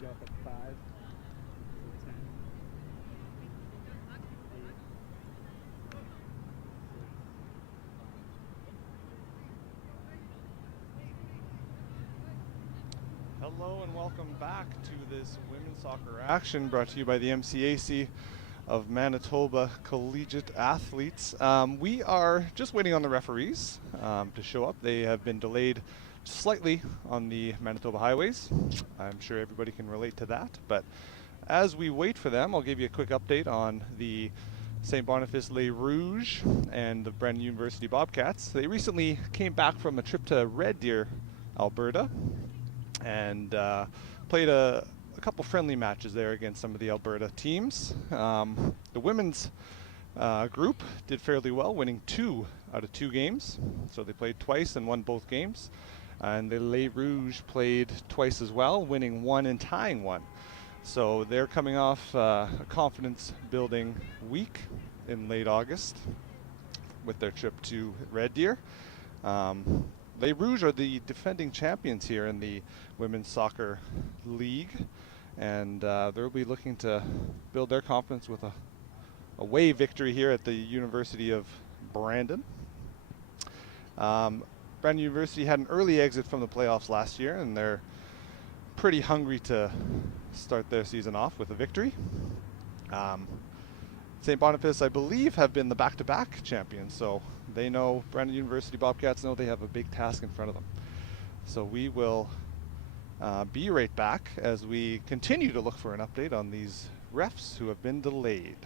get off at 5. So 10, 8, 6, 5. Hello and welcome back to this women's soccer action brought to you by the MCAC of Manitoba Collegiate Athletes. We are just waiting on the referees to show up. They have been delayed slightly on the Manitoba highways. I'm sure everybody can relate to that. But as we wait for them, I'll give you a quick update on the St. Boniface Les Rouges and the Brandon University Bobcats. They recently came back from a trip to Red Deer, Alberta, and played a couple friendly matches there against some of the Alberta teams. The women's group did fairly well, winning 2 out of 2 games. So they played twice and won both games. And the Les Rouges played twice as well, winning 1 and tying 1. So they're coming off a confidence-building week in late August with their trip to Red Deer. Les Rouges are the defending champions here in the Women's Soccer League, and they'll be looking to build their confidence with a away victory here at the University of Brandon. Brandon University had an early exit from the playoffs last year, and they're pretty hungry to start their season off with a victory. St. Boniface, I believe, have been the back-to-back champions, so they know, Brandon University Bobcats know they have a big task in front of them. So we will be right back as we continue to look for an update on these refs who have been delayed.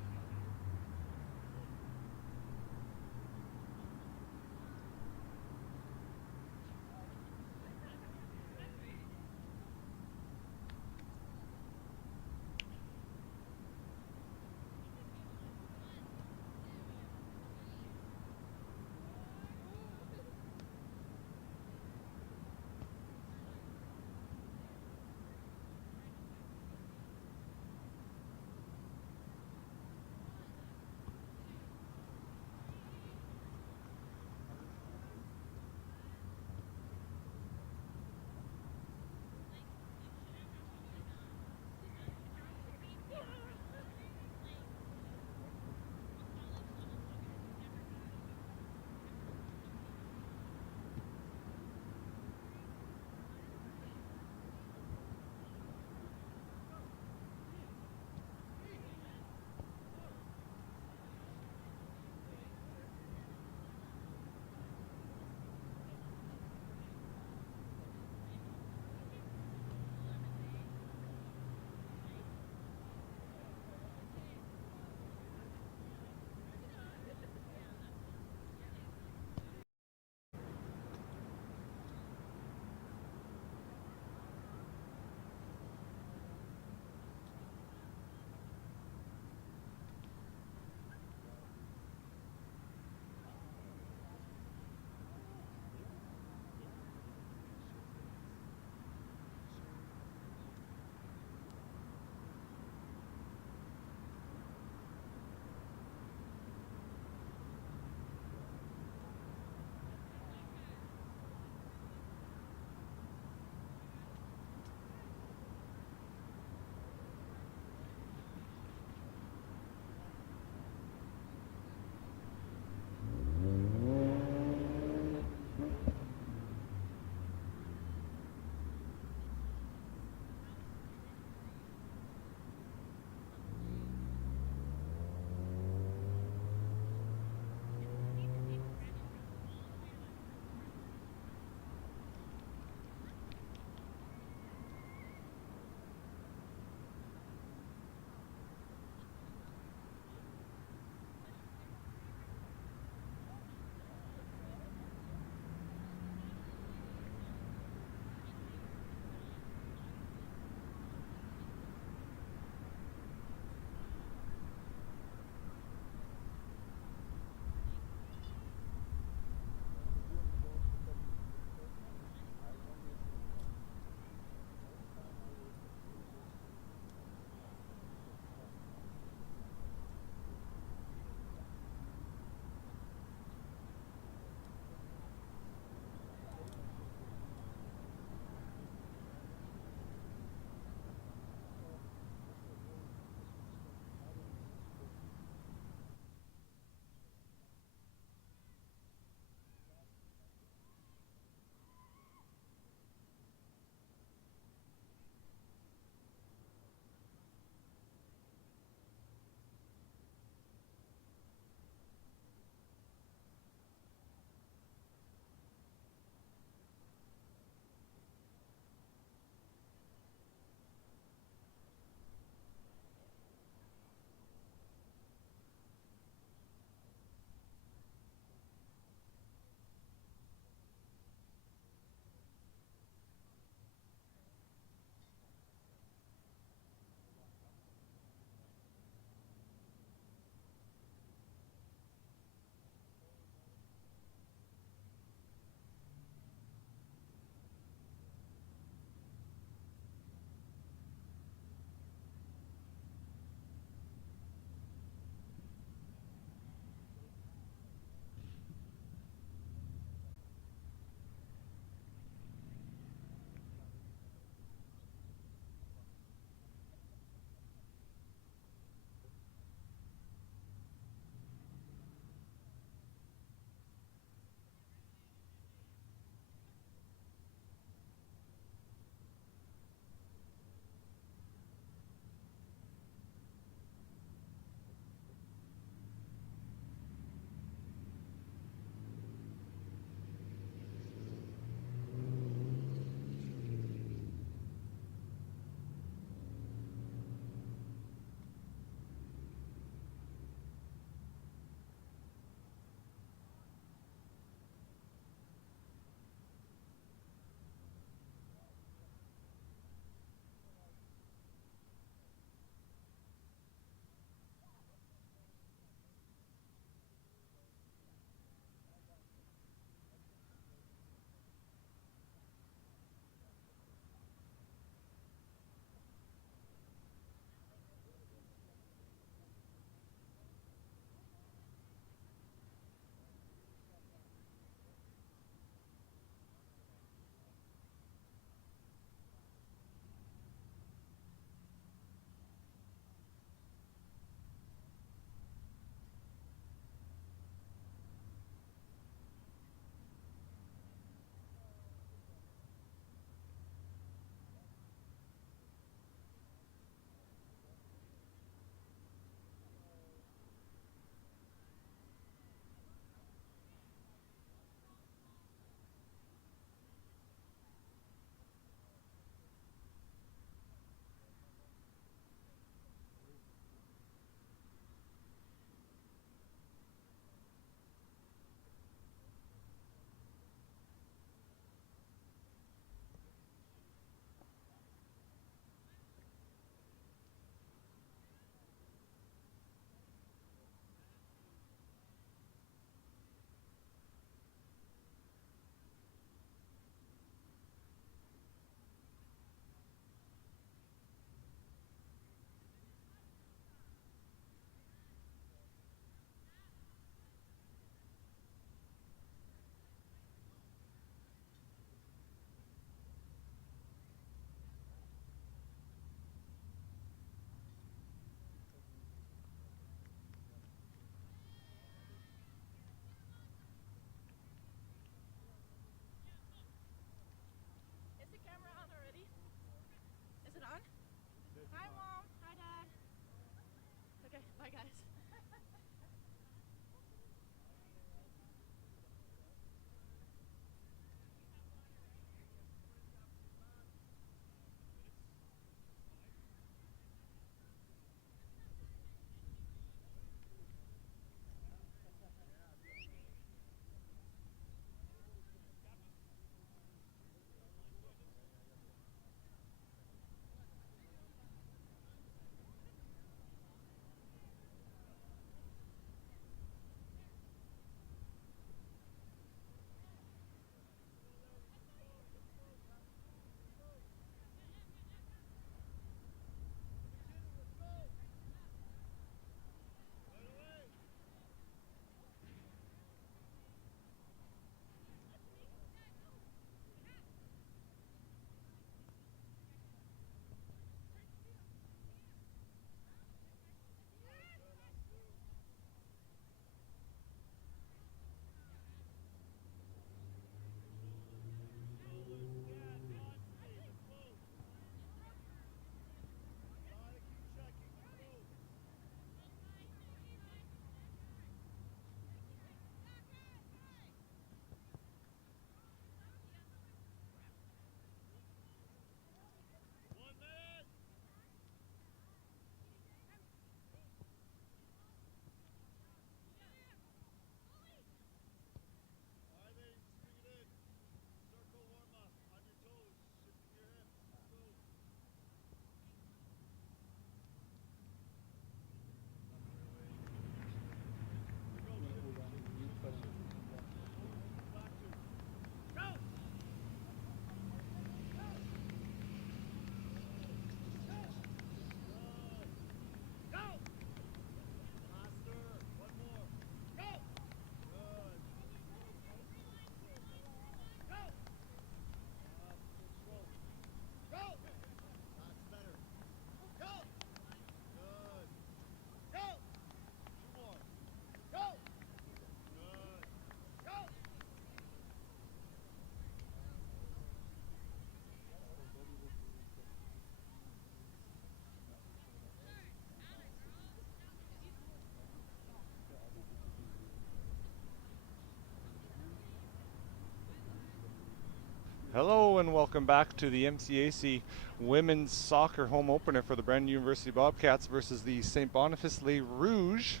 Hello and welcome back to the MCAC women's soccer home opener for the Brandon University Bobcats versus the St. Boniface Les Rouges.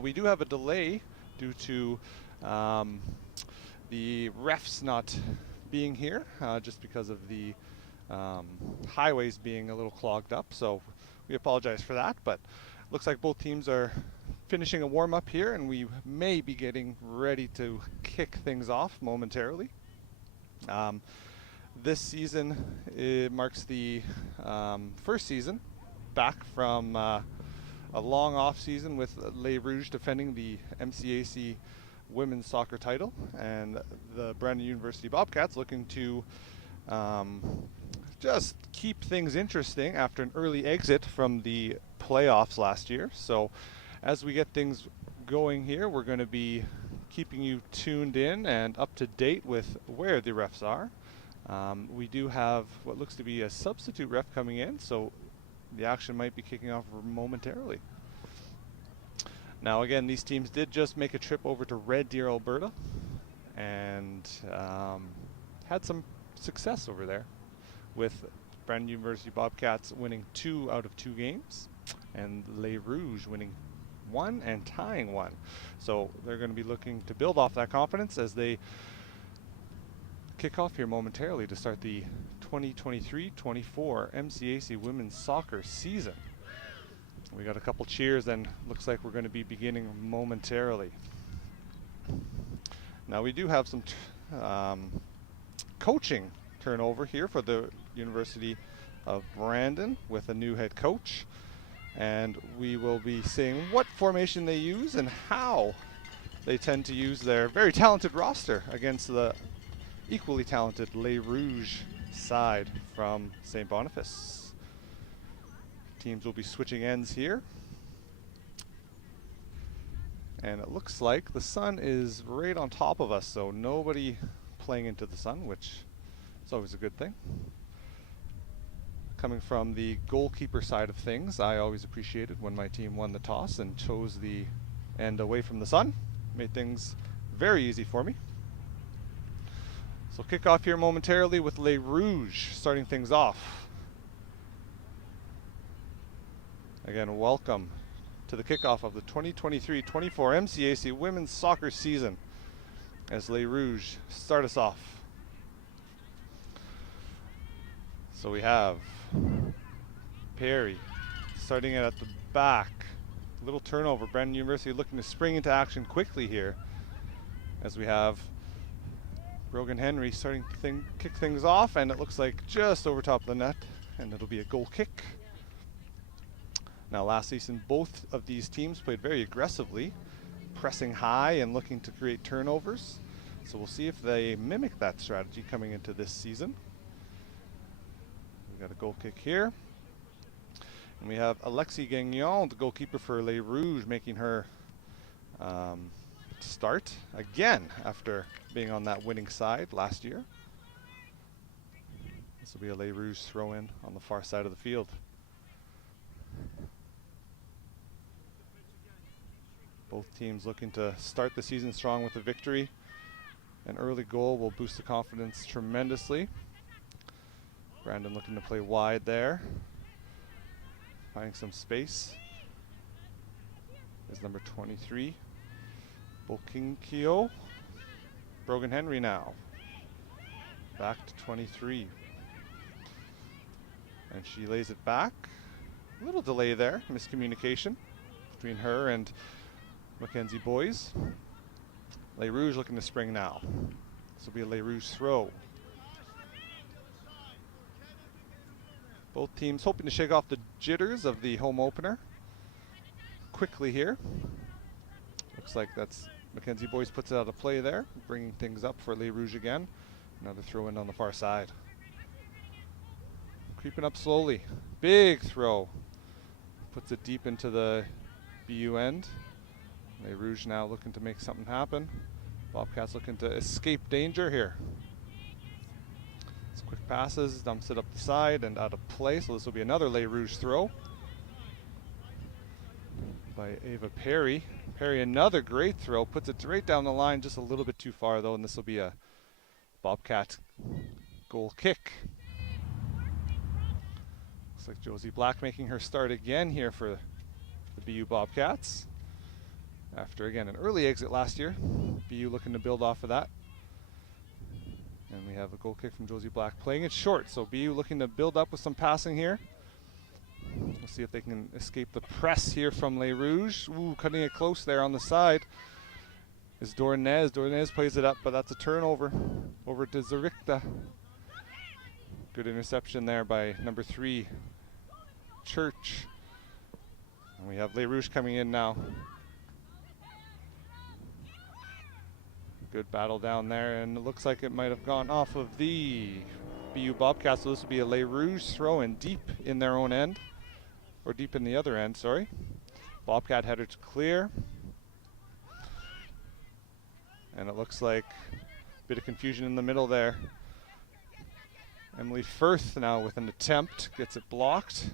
We do have a delay due to the refs not being here, just because of the highways being a little clogged up, so we apologize for that, but looks like both teams are finishing a warm-up here, and we may be getting ready to kick things off momentarily. This season it marks the first season back from a long off season with Les Rouges defending the MCAC women's soccer title, and the Brandon University Bobcats looking to just keep things interesting after an early exit from the playoffs last year. So as we get things going here, we're going to be keeping you tuned in and up to date with where the refs are. We do have what looks to be a substitute ref coming in, so the action might be kicking off momentarily. Now again, these teams did just make a trip over to Red Deer, Alberta, and had some success over there, with Brandon University Bobcats winning 2 out of 2 games and Les Rouges winning 1 and tying 1. So they're going to be looking to build off that confidence as they kick off here momentarily to start the 2023-24 MCAC women's soccer season. We got a couple cheers, and looks like we're going to be beginning momentarily. Now we do have some coaching turnover here for the University of Brandon with a new head coach, and we will be seeing what formation they use and how they tend to use their very talented roster against the equally talented Les Rouges side from St. Boniface. Teams will be switching ends here, and it looks like the sun is right on top of us, so nobody playing into the sun, which is always a good thing. Coming from the goalkeeper side of things, I always appreciated when my team won the toss and chose the end away from the sun. Made things very easy for me. So kick off here momentarily with Les Rouges starting things off. Again, welcome to the kickoff of the 2023-24 MCAC women's soccer season as Les Rouges start us off. So we have Perry starting it at the back. Little turnover. Brandon University looking to spring into action quickly here as we have Brogan Henry starting to kick things off, and it looks like just over top of the net, and it'll be a goal kick. Now last season both of these teams played very aggressively, pressing high and looking to create turnovers. So we'll see if they mimic that strategy coming into this season. We got a goal kick here. And we have Alexis Gagnon, the goalkeeper for Les Rouges, making her start again after being on that winning side last year. This will be a Les Rouges throw in on the far side of the field. Both teams looking to start the season strong with a victory. An early goal will boost the confidence tremendously. Brandon looking to play wide there. Finding some space is number 23, Bokinkyo. Brogan Henry now. Back to 23. And she lays it back. A little delay there, miscommunication between her and Mackenzie Boys. Les Rouges looking to spring now. This will be a Les Rouges throw. Both teams hoping to shake off the jitters of the home opener quickly here. Looks like that's Mackenzie Boys puts it out of play there, bringing things up for Les Rouges again. Another throw in on the far side. Creeping up slowly. Big throw. Puts it deep into the BU end. Les Rouges now looking to make something happen. Bobcats looking to escape danger here. It's quick passes, dumps it up the side and out of play, so this will be another Les Rouges throw by Ava Perry. Perry, another great throw, puts it right down the line, just a little bit too far though, and this will be a Bobcat goal kick. Looks like Josie Black making her start again here for the BU Bobcats. After, again, an early exit last year. BU looking to build off of that. And we have a goal kick from Josie Black, playing it short. So BU looking to build up with some passing here. We'll see if they can escape the press here from Les Rouges. Ooh, cutting it close there on the side is Dornez. Dornez plays it up, but that's a turnover over to Zerikta. Good interception there by number 3, Church. And we have Les Rouges coming in now. Good battle down there, and it looks like it might have gone off of the BU Bobcats, so this will be a Les Rouges throw in deep in their own end, or deep in the other end, sorry. Bobcat header to clear. And it looks like a bit of confusion in the middle there. Emily Firth now with an attempt, gets it blocked.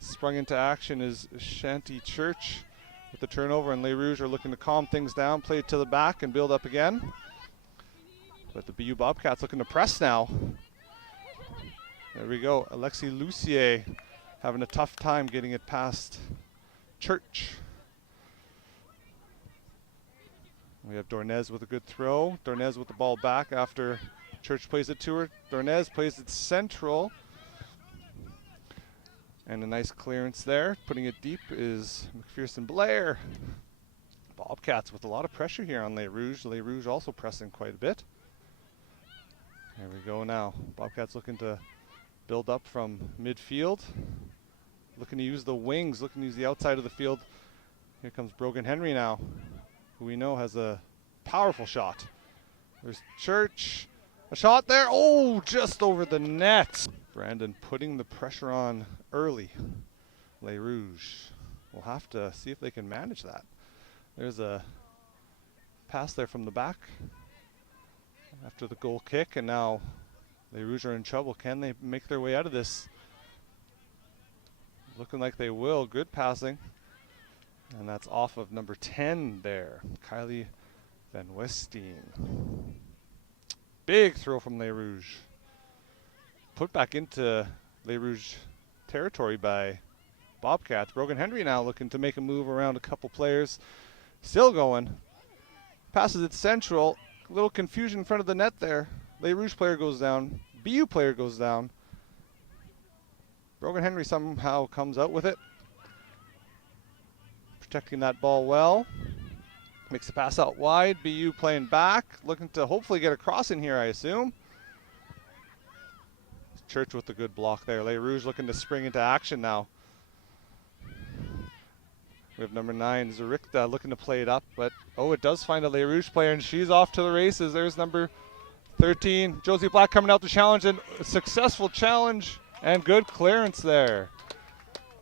Sprung into action is Shanty Church with the turnover, and Les Rouges are looking to calm things down, play it to the back and build up again. But the BU Bobcats looking to press now. There we go, Alexis Lucier having a tough time getting it past Church. We have Dornez with a good throw. Dornez with the ball back after Church plays it to her. Dornez plays it central. And a nice clearance there. Putting it deep is McPherson Blair. Bobcats with a lot of pressure here on Les Rouges. Les Rouges also pressing quite a bit. There we go now. Bobcats looking to build up from midfield. Looking to use the wings, looking to use the outside of the field. Here comes Brogan Henry now, who we know has a powerful shot. There's Church. A shot there. Oh, just over the net. Brandon putting the pressure on early. Les Rouges will have to see if they can manage that. There's a pass there from the back after the goal kick, and now Les Rouges are in trouble. Can they make their way out of this? Looking like they will. Good passing. And that's off of number 10 there, Kylie Van Westeen. Big throw from Les Rouges. Put back into Les Rouges territory by Bobcats. Brogan Henry now looking to make a move around a couple players. Still going. Passes it central. A little confusion in front of the net there. Les Rouges player goes down. BU player goes down. Brogan Henry somehow comes out with it. Protecting that ball well. Makes the pass out wide. BU playing back. Looking to hopefully get a cross in here, I assume. Church with the good block there. Les Rouges looking to spring into action now. We have number 9, Zerikta, looking to play it up, but oh, it does find a Les Rouges player, and she's off to the races. There's number 13, Josie Black, coming out to challenge, and a successful challenge and good clearance there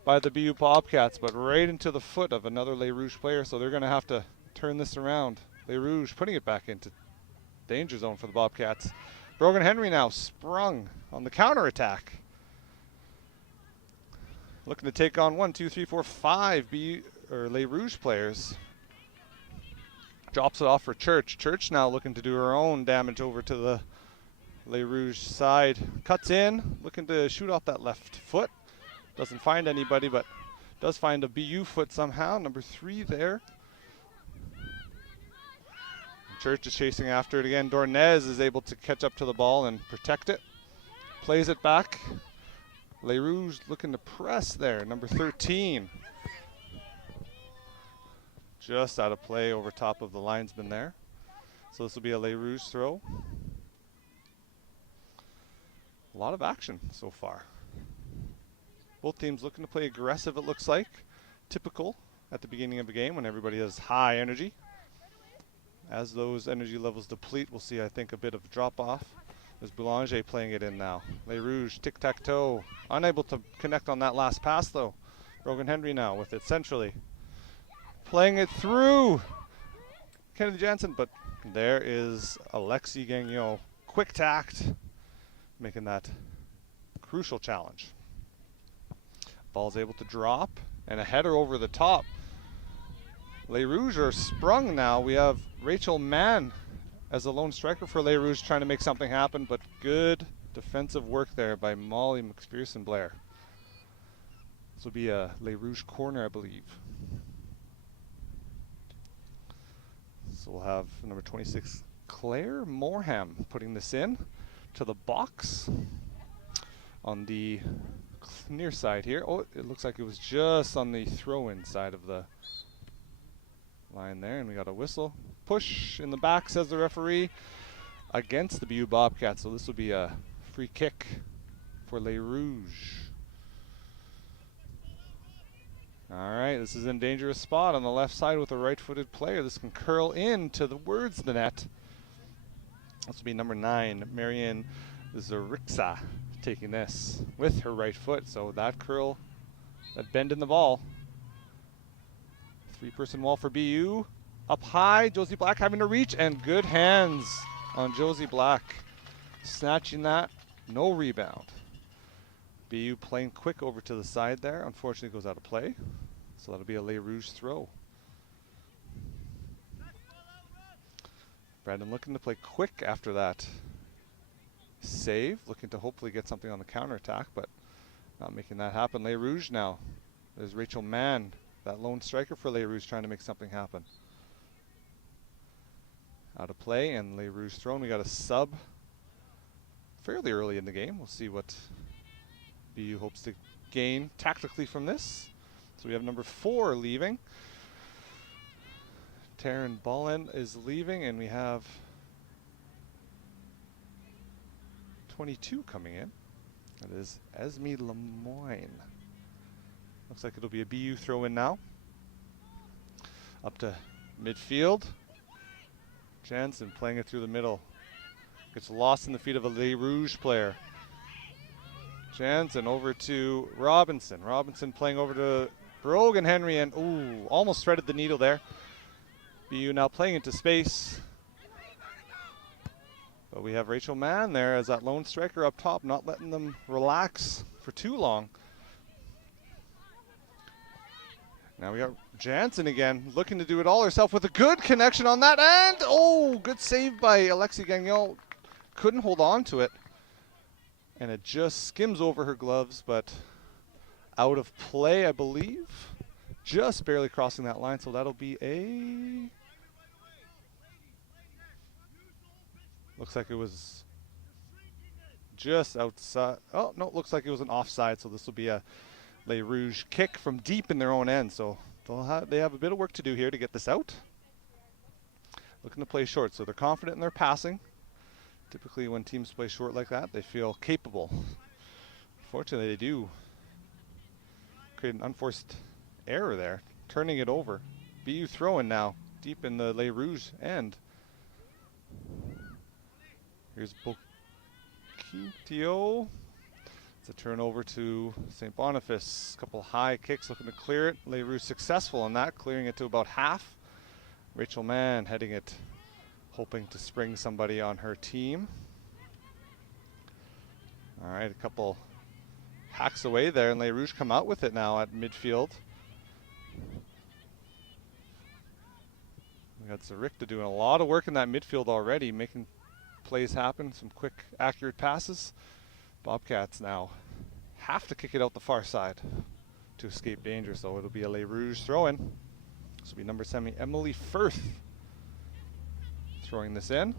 by the BU Bobcats, but right into the foot of another Les Rouges player, so they're going to have to turn this around. Les Rouges putting it back into danger zone for the Bobcats. Brogan Henry now sprung on the counter attack. Looking to take on 1, 2, 3, 4, 5 Les Rouges players. Drops it off for Church. Church now looking to do her own damage over to the Les Rouges side. Cuts in, looking to shoot off that left foot. Doesn't find anybody, but does find a BU foot somehow. Number 3 there. Church is chasing after it again. Dornez is able to catch up to the ball and protect it. Plays it back. Les Rouges looking to press there. Number 13. Just out of play over top of the linesman there. So this will be a Les Rouges throw. A lot of action so far. Both teams looking to play aggressive, it looks like. Typical at the beginning of a game when everybody has high energy. As those energy levels deplete, we'll see, I think, a bit of drop off. There's Boulanger playing it in now. Les Rouges, tic-tac-toe. Unable to connect on that last pass, though. Brogan Henry now with it centrally. Playing it through Kennedy Jansen, but there is Alexis Gagnon. Quick tact, making that crucial challenge. Ball's able to drop, and a header over the top. Les Rouges are sprung now. We have Rachel Mann as a lone striker for Les Rouges, trying to make something happen, but good defensive work there by Molly McPherson-Blair. This will be a Les Rouges corner, I believe. So we'll have number 26, Claire Morham, putting this in to the box on the near side here. Oh, it looks like it was just on the throw-in side of the line there, and we got a whistle. Push in the back, says the referee, against the BU Bobcats. So this will be a free kick for Les Rouges. All right, this is in a dangerous spot on the left side with a right-footed player. This can curl in to the words the net. This will be number 9, Marianne Zarixa, taking this with her right foot. So that curl, that bend in the ball. 3-person wall for BU. Up high, Josie Black having to reach, and good hands on Josie Black. Snatching that, no rebound. BU playing quick over to the side there. Unfortunately goes out of play. So that'll be a Les Rouges throw. Brandon looking to play quick after that save. Looking to hopefully get something on the counterattack, but not making that happen. Les Rouges now. There's Rachel Mann, that lone striker for Les Rouges, trying to make something happen. Out of play, and Les Rouges thrown. We got a sub fairly early in the game. We'll see what BU hopes to gain tactically from this. So we have number 4 leaving. Taryn Ballen is leaving, and we have 22 coming in. That is Esme Lemoyne. Looks like it'll be a BU throw in now. Up to midfield. Jansen playing it through the middle. Gets lost in the feet of a Les Rouges player. Jansen over to Robinson. Robinson playing over to Brogan Henry, and ooh, almost threaded the needle there. BU now playing into space. But we have Rachel Mann there as that lone striker up top, not letting them relax for too long. Now we got Jansen again, looking to do it all herself with a good connection on that, and oh, good save by Alexi Gagnon. Couldn't hold on to it. And it just skims over her gloves, but out of play, I believe. Just barely crossing that line, so that'll be a... Looks like it was just outside. Oh, no, looks like it was an offside, so this will be a Les Rouges kick from deep in their own end. So they have a bit of work to do here to get this out. Looking to play short, so they're confident in their passing. Typically when teams play short like that, they feel capable. Fortunately, they do create an unforced error there, turning it over. BU throwing now, deep in the Les Rouges end. Here's Bokitio. It's a turnover to St. Boniface. Couple high kicks looking to clear it. Les Rouges successful on that, clearing it to about half. Rachel Mann heading it, hoping to spring somebody on her team. All right, a couple hacks away there, and Les Rouges come out with it now at midfield. We got Zarikta doing a lot of work in that midfield already, making plays happen, some quick, accurate passes. Bobcats now have to kick it out the far side to escape danger, so it'll be a Les Rouges throw-in. This will be number 7, Emily Firth, throwing this in.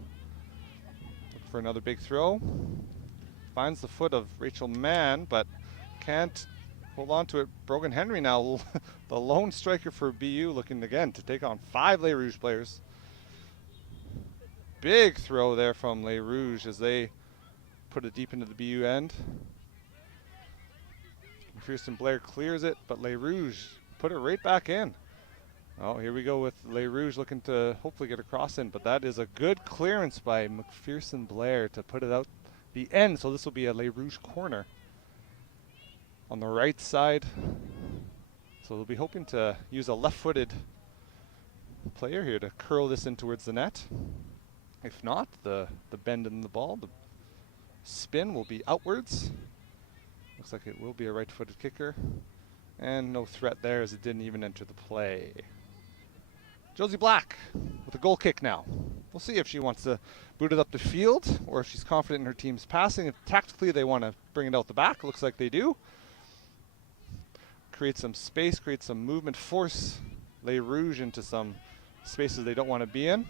Looking for another big throw. Finds the foot of Rachel Mann, but can't hold on to it. Brogan Henry now, the lone striker for BU, looking again to take on 5 Les Rouges players. Big throw there from Les Rouges as they put it deep into the BU end. McPherson Blair clears it, but Les Rouges put it right back in. Oh, here we go with Les Rouges looking to hopefully get a cross in, but that is a good clearance by McPherson Blair to put it out the end. So this will be a Les Rouges corner on the right side. So they'll be hoping to use a left-footed player here to curl this in towards the net. If not, the bend in the ball, the spin will be outwards. Looks like it will be a right-footed kicker. And no threat there as it didn't even enter the play. Josie Black with a goal kick now. We'll see if she wants to boot it up the field or if she's confident in her team's passing. If tactically they want to bring it out the back, looks like they do. Create some space, create some movement, force Les Rouges into some spaces they don't want to be in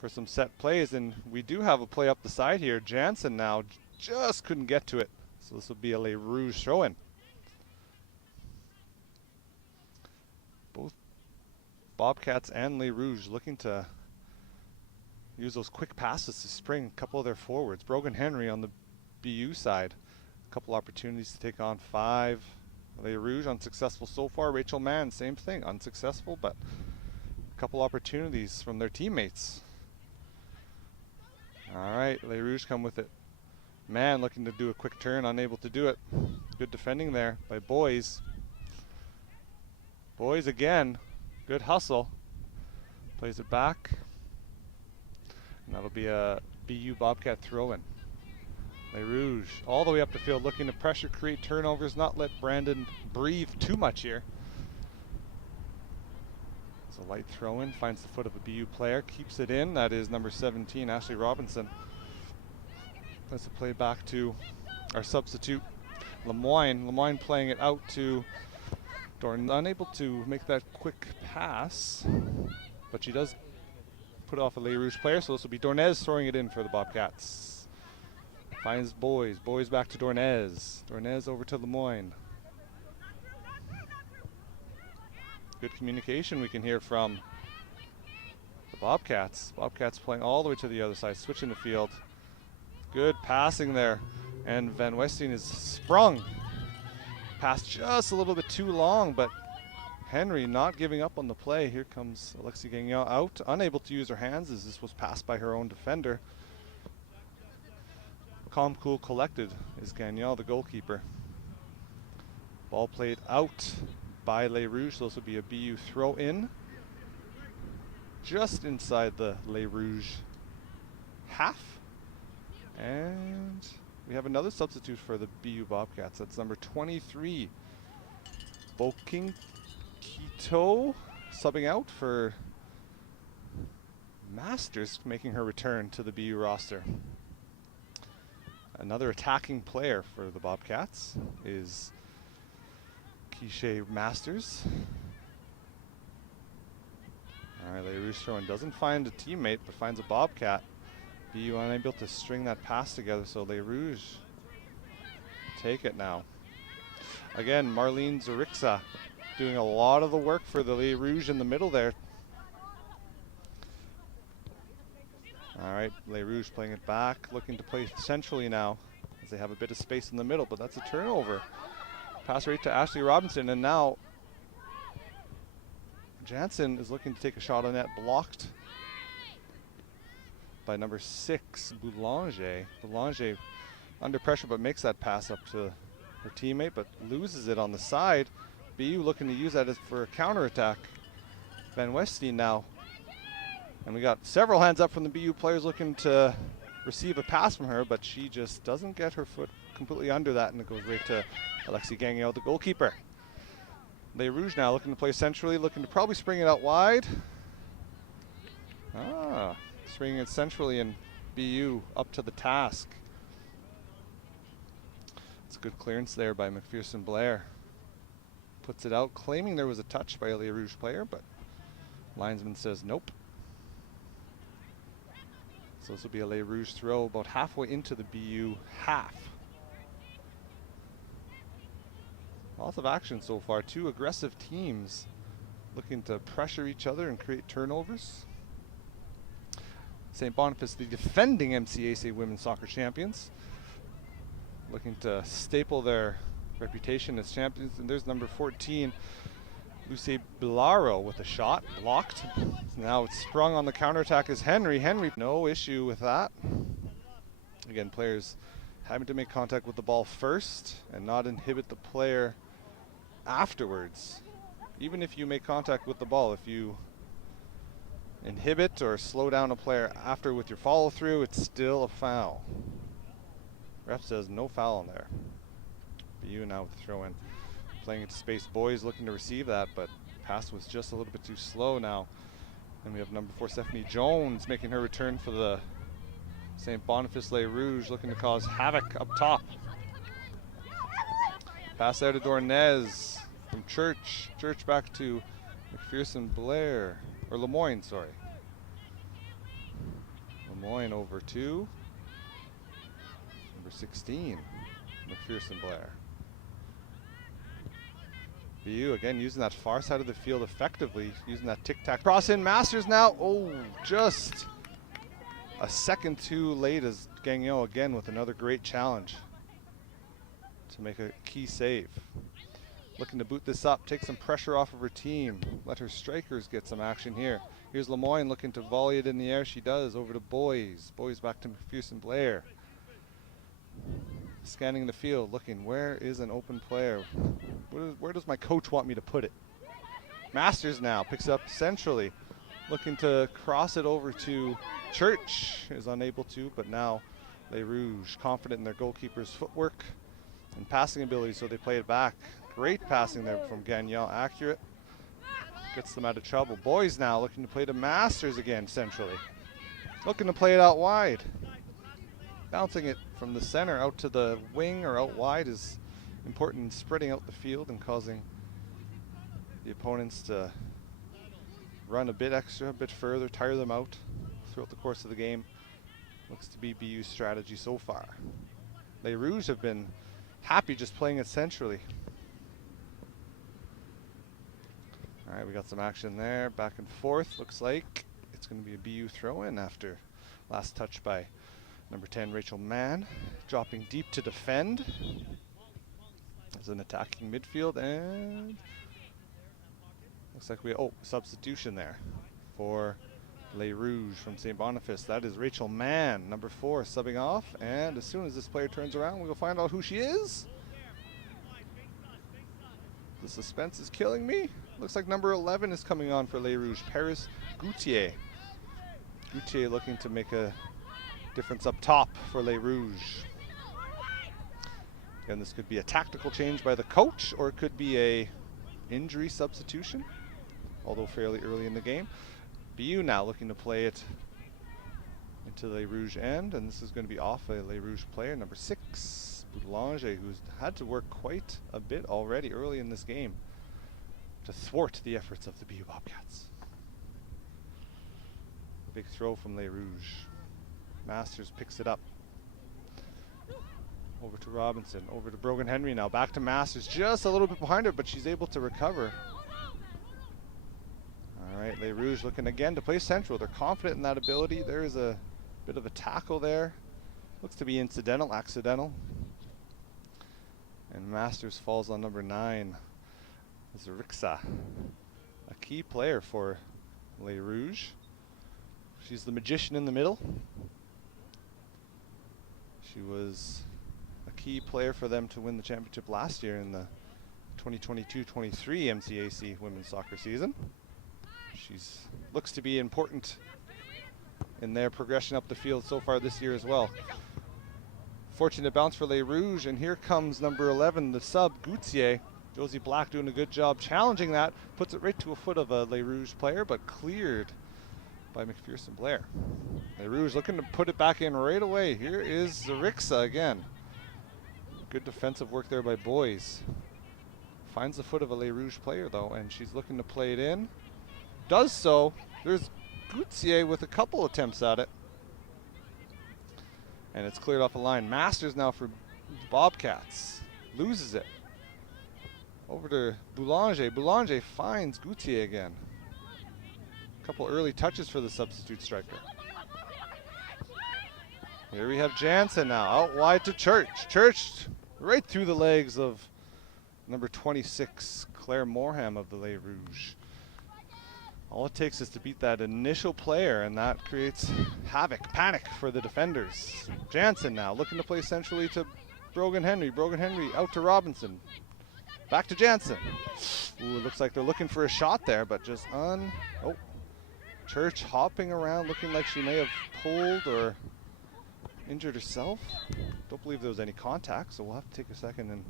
for some set plays. And we do have a play up the side here. Jansen now just couldn't get to it. So this will be a Les Rouges throw-in. Both Bobcats and Les Rouges looking to use those quick passes to spring a couple of their forwards. Brogan Henry on the BU side. A couple opportunities to take on 5. Les Rouges unsuccessful so far. Rachel Mann, same thing, unsuccessful, but a couple opportunities from their teammates. All right, Les Rouges come with it. Mann looking to do a quick turn, unable to do it. Good defending there by Boys. Boys again, good hustle. Plays it back. And that'll be a BU Bobcat throw-in. Les Rouges all the way up the field looking to pressure, create turnovers, not let Brandon breathe too much here. It's a light throw-in, finds the foot of a BU player, keeps it in. That is number 17, Ashley Robinson. That's a play back to our substitute, Lemoyne. Lemoyne playing it out to Dorn, unable to make that quick pass, but she does put off a Les Rouges player, so this will be Dornez throwing it in for the Bobcats. Finds Boys. Boys back to Dornez. Dornez over to Lemoyne. Good communication we can hear from the Bobcats. Bobcats playing all the way to the other side, switching the field. Good passing there. And Van Westing is sprung. Pass just a little bit too long, but Henry not giving up on the play. Here comes Alexi Gagnon out, unable to use her hands as this was passed by her own defender. Calm, cool, collected is Gagnon, the goalkeeper. Ball played out by Les Rouges, so this will be a BU throw in. Just inside the Les Rouges half. And we have another substitute for the BU Bobcats. That's number 23, Boking Quito, subbing out for Masters, making her return to the BU roster. Another attacking player for the Bobcats is Keisha Masters. All right, Les Rouges throwing, doesn't find a teammate, but finds a Bobcat. BU unable to string that pass together, so Les Rouges take it now. Again, Marlene Zarixa doing a lot of the work for the Les Rouges in the middle there. All right, Les Rouges playing it back, looking to play centrally now as they have a bit of space in the middle, but that's a turnover. Pass right to Ashley Robinson, and now Jansen is looking to take a shot on net, blocked by number 6, Boulanger. Boulanger under pressure, but makes that pass up to her teammate, but loses it on the side. BU looking to use that as for a counterattack. Van Westeen now. And we got several hands up from the BU players looking to receive a pass from her, but she just doesn't get her foot completely under that, and it goes right to Alexi Gagnon, the goalkeeper. Les Rouges now looking to play centrally, looking to probably spring it out wide. Springing it centrally, and BU up to the task. It's a good clearance there by McPherson Blair. Puts it out, claiming there was a touch by a Les Rouges player, but linesman says nope. So this will be a Les Rouges throw about halfway into the BU half. Lots of action so far. Two aggressive teams looking to pressure each other and create turnovers. St. Boniface, the defending MCAC women's soccer champions, looking to staple their reputation as champions. And there's number 14, Lucy Bilaro with a shot, blocked. Now it's sprung on the counterattack is Henry. Henry, no issue with that. Again, players having to make contact with the ball first and not inhibit the player afterwards. Even if you make contact with the ball, if you inhibit or slow down a player after with your follow through, it's still a foul. Ref says no foul in there. BU now with the throw in. Playing it to space. Boys looking to receive that, but Pass was just a little bit too slow now. And we have number 4, Stephanie Jones, making her return for the St. Boniface Les Rouges, looking to cause havoc up top. Pass out to Dornez from Church. Church back to McPherson Blair, or Lemoyne, sorry. Lemoyne over to number 16, McPherson Blair. BU again using that far side of the field effectively, using that tic-tac. Cross in, Masters now. Oh, just a second too late as Gagnon again with another great challenge to make a key save. Looking to boot this up, take some pressure off of her team, let her strikers get some action here. Here's Lemoyne looking to volley it in the air. She does, over to Boys. Boys back to McPherson Blair. Scanning the field, looking, where is an open player? Where does my coach want me to put it? Masters now picks up centrally, looking to cross it over to Church. Is unable to, but now Les Rouges confident in their goalkeeper's footwork and passing ability, so they play it back. Great passing there from Gagnon, accurate. Gets them out of trouble. Boys now looking to play to Masters again centrally. Looking to play it out wide. Bouncing it from the center out to the wing or out wide is important in spreading out the field and causing the opponents to run a bit extra, a bit further, tire them out throughout the course of the game. Looks to be BU's strategy so far. Les Rouges have been happy just playing it centrally. All right, we got some action there, back and forth. Looks like it's going to be a BU throw-in after last touch by number 10, Rachel Mann, dropping deep to defend. There's an attacking midfield, and looks like substitution there for Les Rouges from St. Boniface. That is Rachel Mann, number 4, subbing off, and as soon as this player turns around, we'll find out who she is. The suspense is killing me. Looks like number 11 is coming on for Les Rouges, Paris Goutier. Goutier looking to make a difference up top for Les Rouges. Again, this could be a tactical change by the coach, or it could be a injury substitution, although fairly early in the game. BU now looking to play it into Les Rouges end, and this is going to be off a Les Rouges player, number 6, Boulanger, who's had to work quite a bit already early in this game to thwart the efforts of the BU Bobcats. Big throw from Les Rouges. Masters picks it up. Over to Robinson, over to Brogan Henry now, back to Masters, just a little bit behind her, but she's able to recover. All right, Les Rouges looking again to play central. They're confident in that ability. There is a bit of a tackle there. Looks to be incidental, accidental. And Masters falls on number 9, Zarixa, a key player for Les Rouges. She's the magician in the middle. She was a key player for them to win the championship last year in the 2022-23 MCAC women's soccer season. She's looks to be important in their progression up the field so far this year as well. Fortunate bounce for Les Rouges, and here comes number 11, the sub, Goutier. Josie Black doing a good job challenging that, puts it right to a foot of a Les Rouges player, but cleared by McPherson Blair. Les Rouges looking to put it back in right away. Here is Zarixa again. Good defensive work there by Boys. Finds the foot of a Les Rouges player though, and she's looking to play it in. Does so. There's Goutier with a couple attempts at it. And it's cleared off the line. Masters now for Bobcats. Loses it. Over to Boulanger. Boulanger finds Goutier again. Couple early touches for the substitute striker. Here we have Jansen now, out wide to Church. Church right through the legs of number 26, Claire Morham of the Les Rouges. All it takes is to beat that initial player, and that creates havoc, panic for the defenders. Jansen now looking to play centrally to Brogan Henry. Brogan Henry out to Robinson. Back to Jansen. Ooh, it looks like they're looking for a shot there, but just Church hopping around, looking like she may have pulled or injured herself. Don't believe there was any contact, so we'll have to take a second and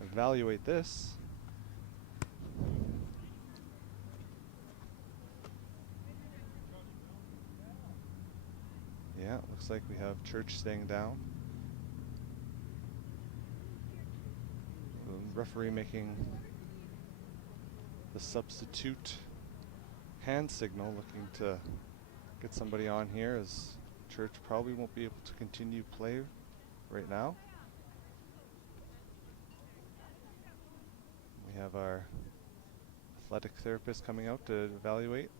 evaluate this. Looks like we have Church staying down. The referee making the substitute hand signal, looking to get somebody on here, as Church probably won't be able to continue play right now. We have our athletic therapist coming out to evaluate.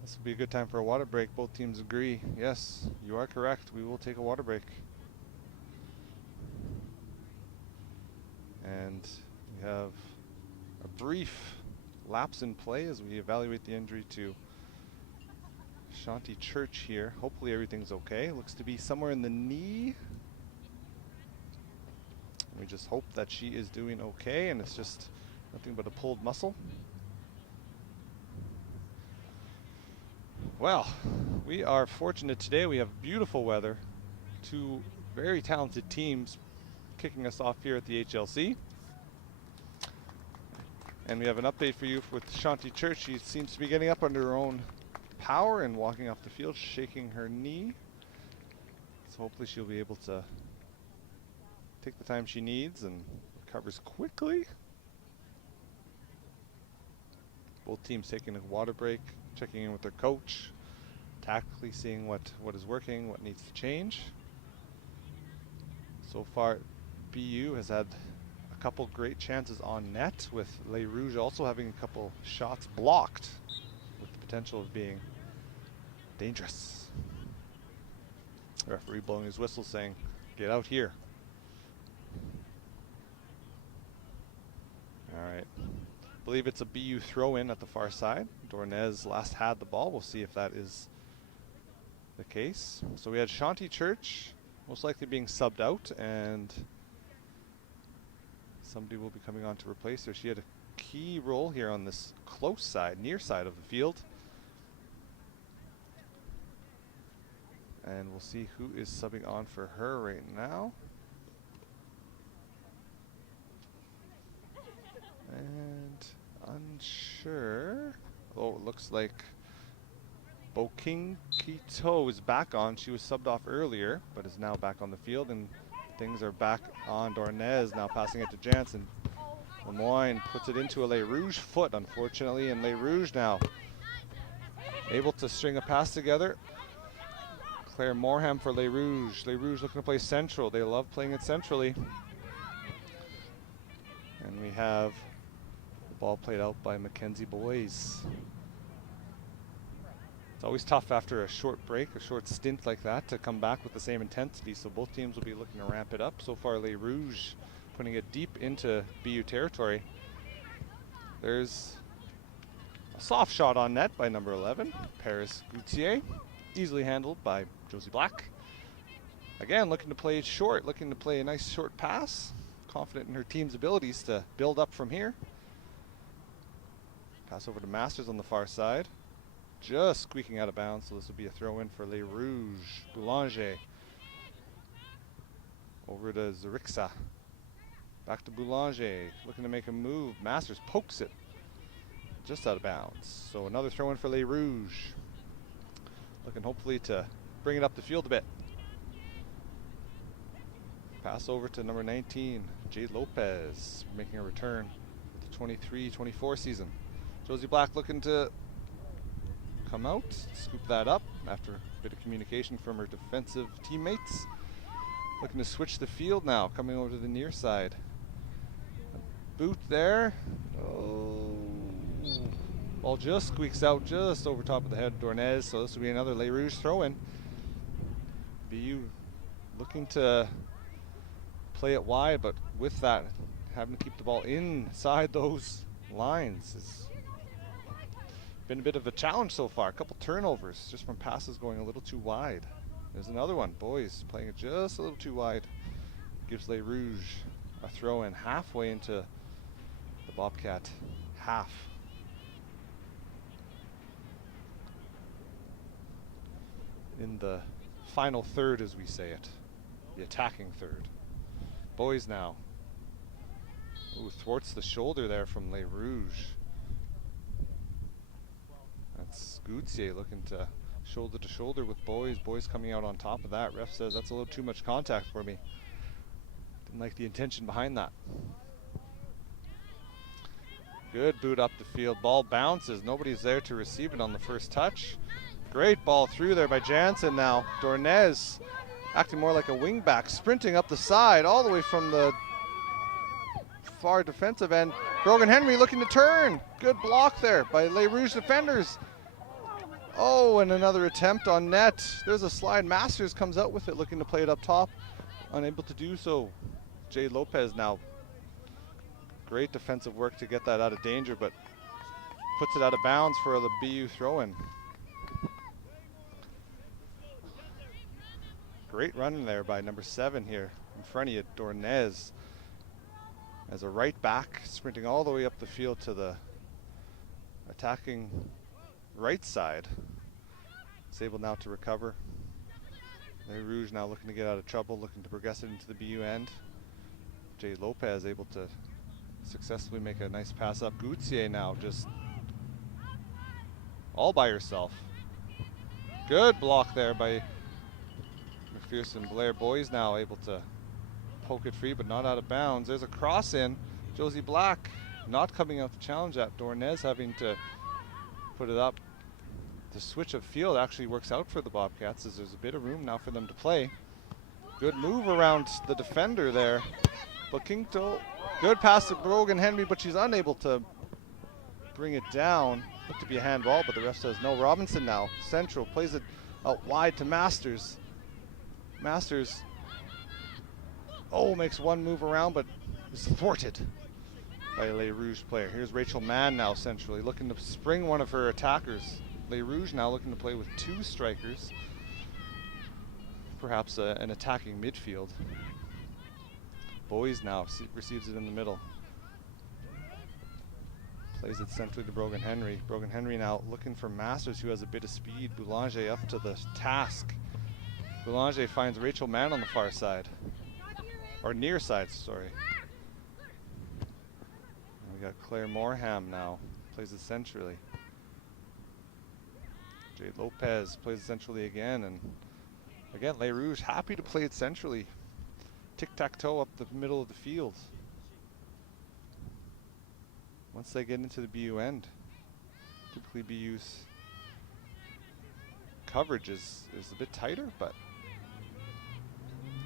This will be a good time for a water break. Both teams agree. Yes, you are correct. We will take a water break. And we have a brief lapse in play as we evaluate the injury to Shanti Church here. Hopefully everything's okay. Looks to be somewhere in the knee. We just hope that she is doing okay and it's just nothing but a pulled muscle. Well, we are fortunate today. We have beautiful weather. Two very talented teams kicking us off here at the HLC. And we have an update for you with Shanti Church. She seems to be getting up under her own power and walking off the field, shaking her knee. So hopefully she'll be able to take the time she needs and recovers quickly. Both teams taking a water break, checking in with their coach, tactically seeing what is working, what needs to change. So far, BU has had a couple great chances on net, with Les Rouges also having a couple shots blocked, with the potential of being dangerous. The referee blowing his whistle saying, "Get out here." All right. I believe it's a BU throw-in at the far side. Dornez last had the ball. We'll see if that is the case. So we had Shanti Church most likely being subbed out, and somebody will be coming on to replace her. She had a key role here on this close side, near side of the field. And we'll see who is subbing on for her right now. And unsure. Oh, it looks like Boking Kito is back on. She was subbed off earlier, but is now back on the field, and things are back on Dornez, now passing it to Jansen. Lemoyne puts it into a Les Rouges foot, unfortunately, and Les Rouges now able to string a pass together. Claire Morham for Les Rouges. Les Rouges looking to play central. They love playing it centrally. And we have the ball played out by Mackenzie Boys. It's always tough after a short break, a short stint like that, to come back with the same intensity, so both teams will be looking to ramp it up. So far, Les Rouges putting it deep into BU territory. There's a soft shot on net by number 11, Paris Goutier. Easily handled by Josie Black. Again, looking to play it short, looking to play a nice short pass. Confident in her team's abilities to build up from here. Pass over to Masters on the far side. Just squeaking out of bounds, so this will be a throw-in for Les Rouges. Boulanger. Over to Zarixa. Back to Boulanger, looking to make a move. Masters pokes it just out of bounds. So another throw-in for Les Rouges. Looking hopefully to bring it up the field a bit. Pass over to number 19, Jade Lopez, making a return for the 23-24 season. Josie Black looking to come out, scoop that up after a bit of communication from her defensive teammates. Looking to switch the field now, coming over to the near side. A boot there. Oh. Ball just squeaks out just over top of the head of Dornez, so this will be another Les Rouges throw-in. BU looking to play it wide, but with that, having to keep the ball inside those lines has been a bit of a challenge so far. A couple turnovers just from passes going a little too wide. There's another one. Boys playing it just a little too wide. Gives Les Rouges a throw-in halfway into the Bobcat half. In the final third, as we say it, the attacking third. Boys now. Ooh, thwarts the shoulder there from Les Rouges. It's Gutier looking to shoulder with Boys. Boys coming out on top of that. Ref says that's a little too much contact for me. Didn't like the intention behind that. Good boot up the field. Ball bounces. Nobody's there to receive it on the first touch. Great ball through there by Jansen now. Dornez acting more like a wing back, sprinting up the side all the way from the far defensive end. Brogan Henry looking to turn. Good block there by Les Rouge defenders. Oh, and another attempt on net. There's a slide. Masters comes out with it, looking to play it up top. Unable to do so. Jay Lopez now. Great defensive work to get that out of danger, but puts it out of bounds for the BU throw-in. Great run there by number 7 here in front of you, Dornez. As a right back, sprinting all the way up the field to the attacking right side. Is able now to recover. Les Rouge now looking to get out of trouble, looking to progress it into the BU end. Jay Lopez able to successfully make a nice pass up. Gutier now just all by herself. Good block there by McPherson. Blair. Boys now able to poke it free, but not out of bounds. There's a cross in. Josie Black not coming out to challenge that. Dornez having to put it up. The switch of field actually works out for the Bobcats, as there's a bit of room now for them to play. Good move around the defender there. Boquinto, good pass to Brogan Henry, but she's unable to bring it down. Looked to be a handball, but the ref says no. Robinson now, central, plays it out wide to Masters. Masters, makes one move around, but is thwarted by a Les Rouge player. Here's Rachel Mann now centrally, looking to spring one of her attackers. Les Rouge now looking to play with 2 strikers. Perhaps an attacking midfield. Boys now receives it in the middle. Plays it centrally to Brogan Henry. Brogan Henry now looking for Masters, who has a bit of speed. Boulanger up to the task. Boulanger finds Rachel Mann on the far side. Or near side, sorry. And we got Claire Morham now. Plays it centrally. Jay Lopez plays it centrally again. And again, Les Rouge happy to play it centrally. Tic-tac-toe up the middle of the field. Once they get into the BU end, typically BU's coverage is a bit tighter, but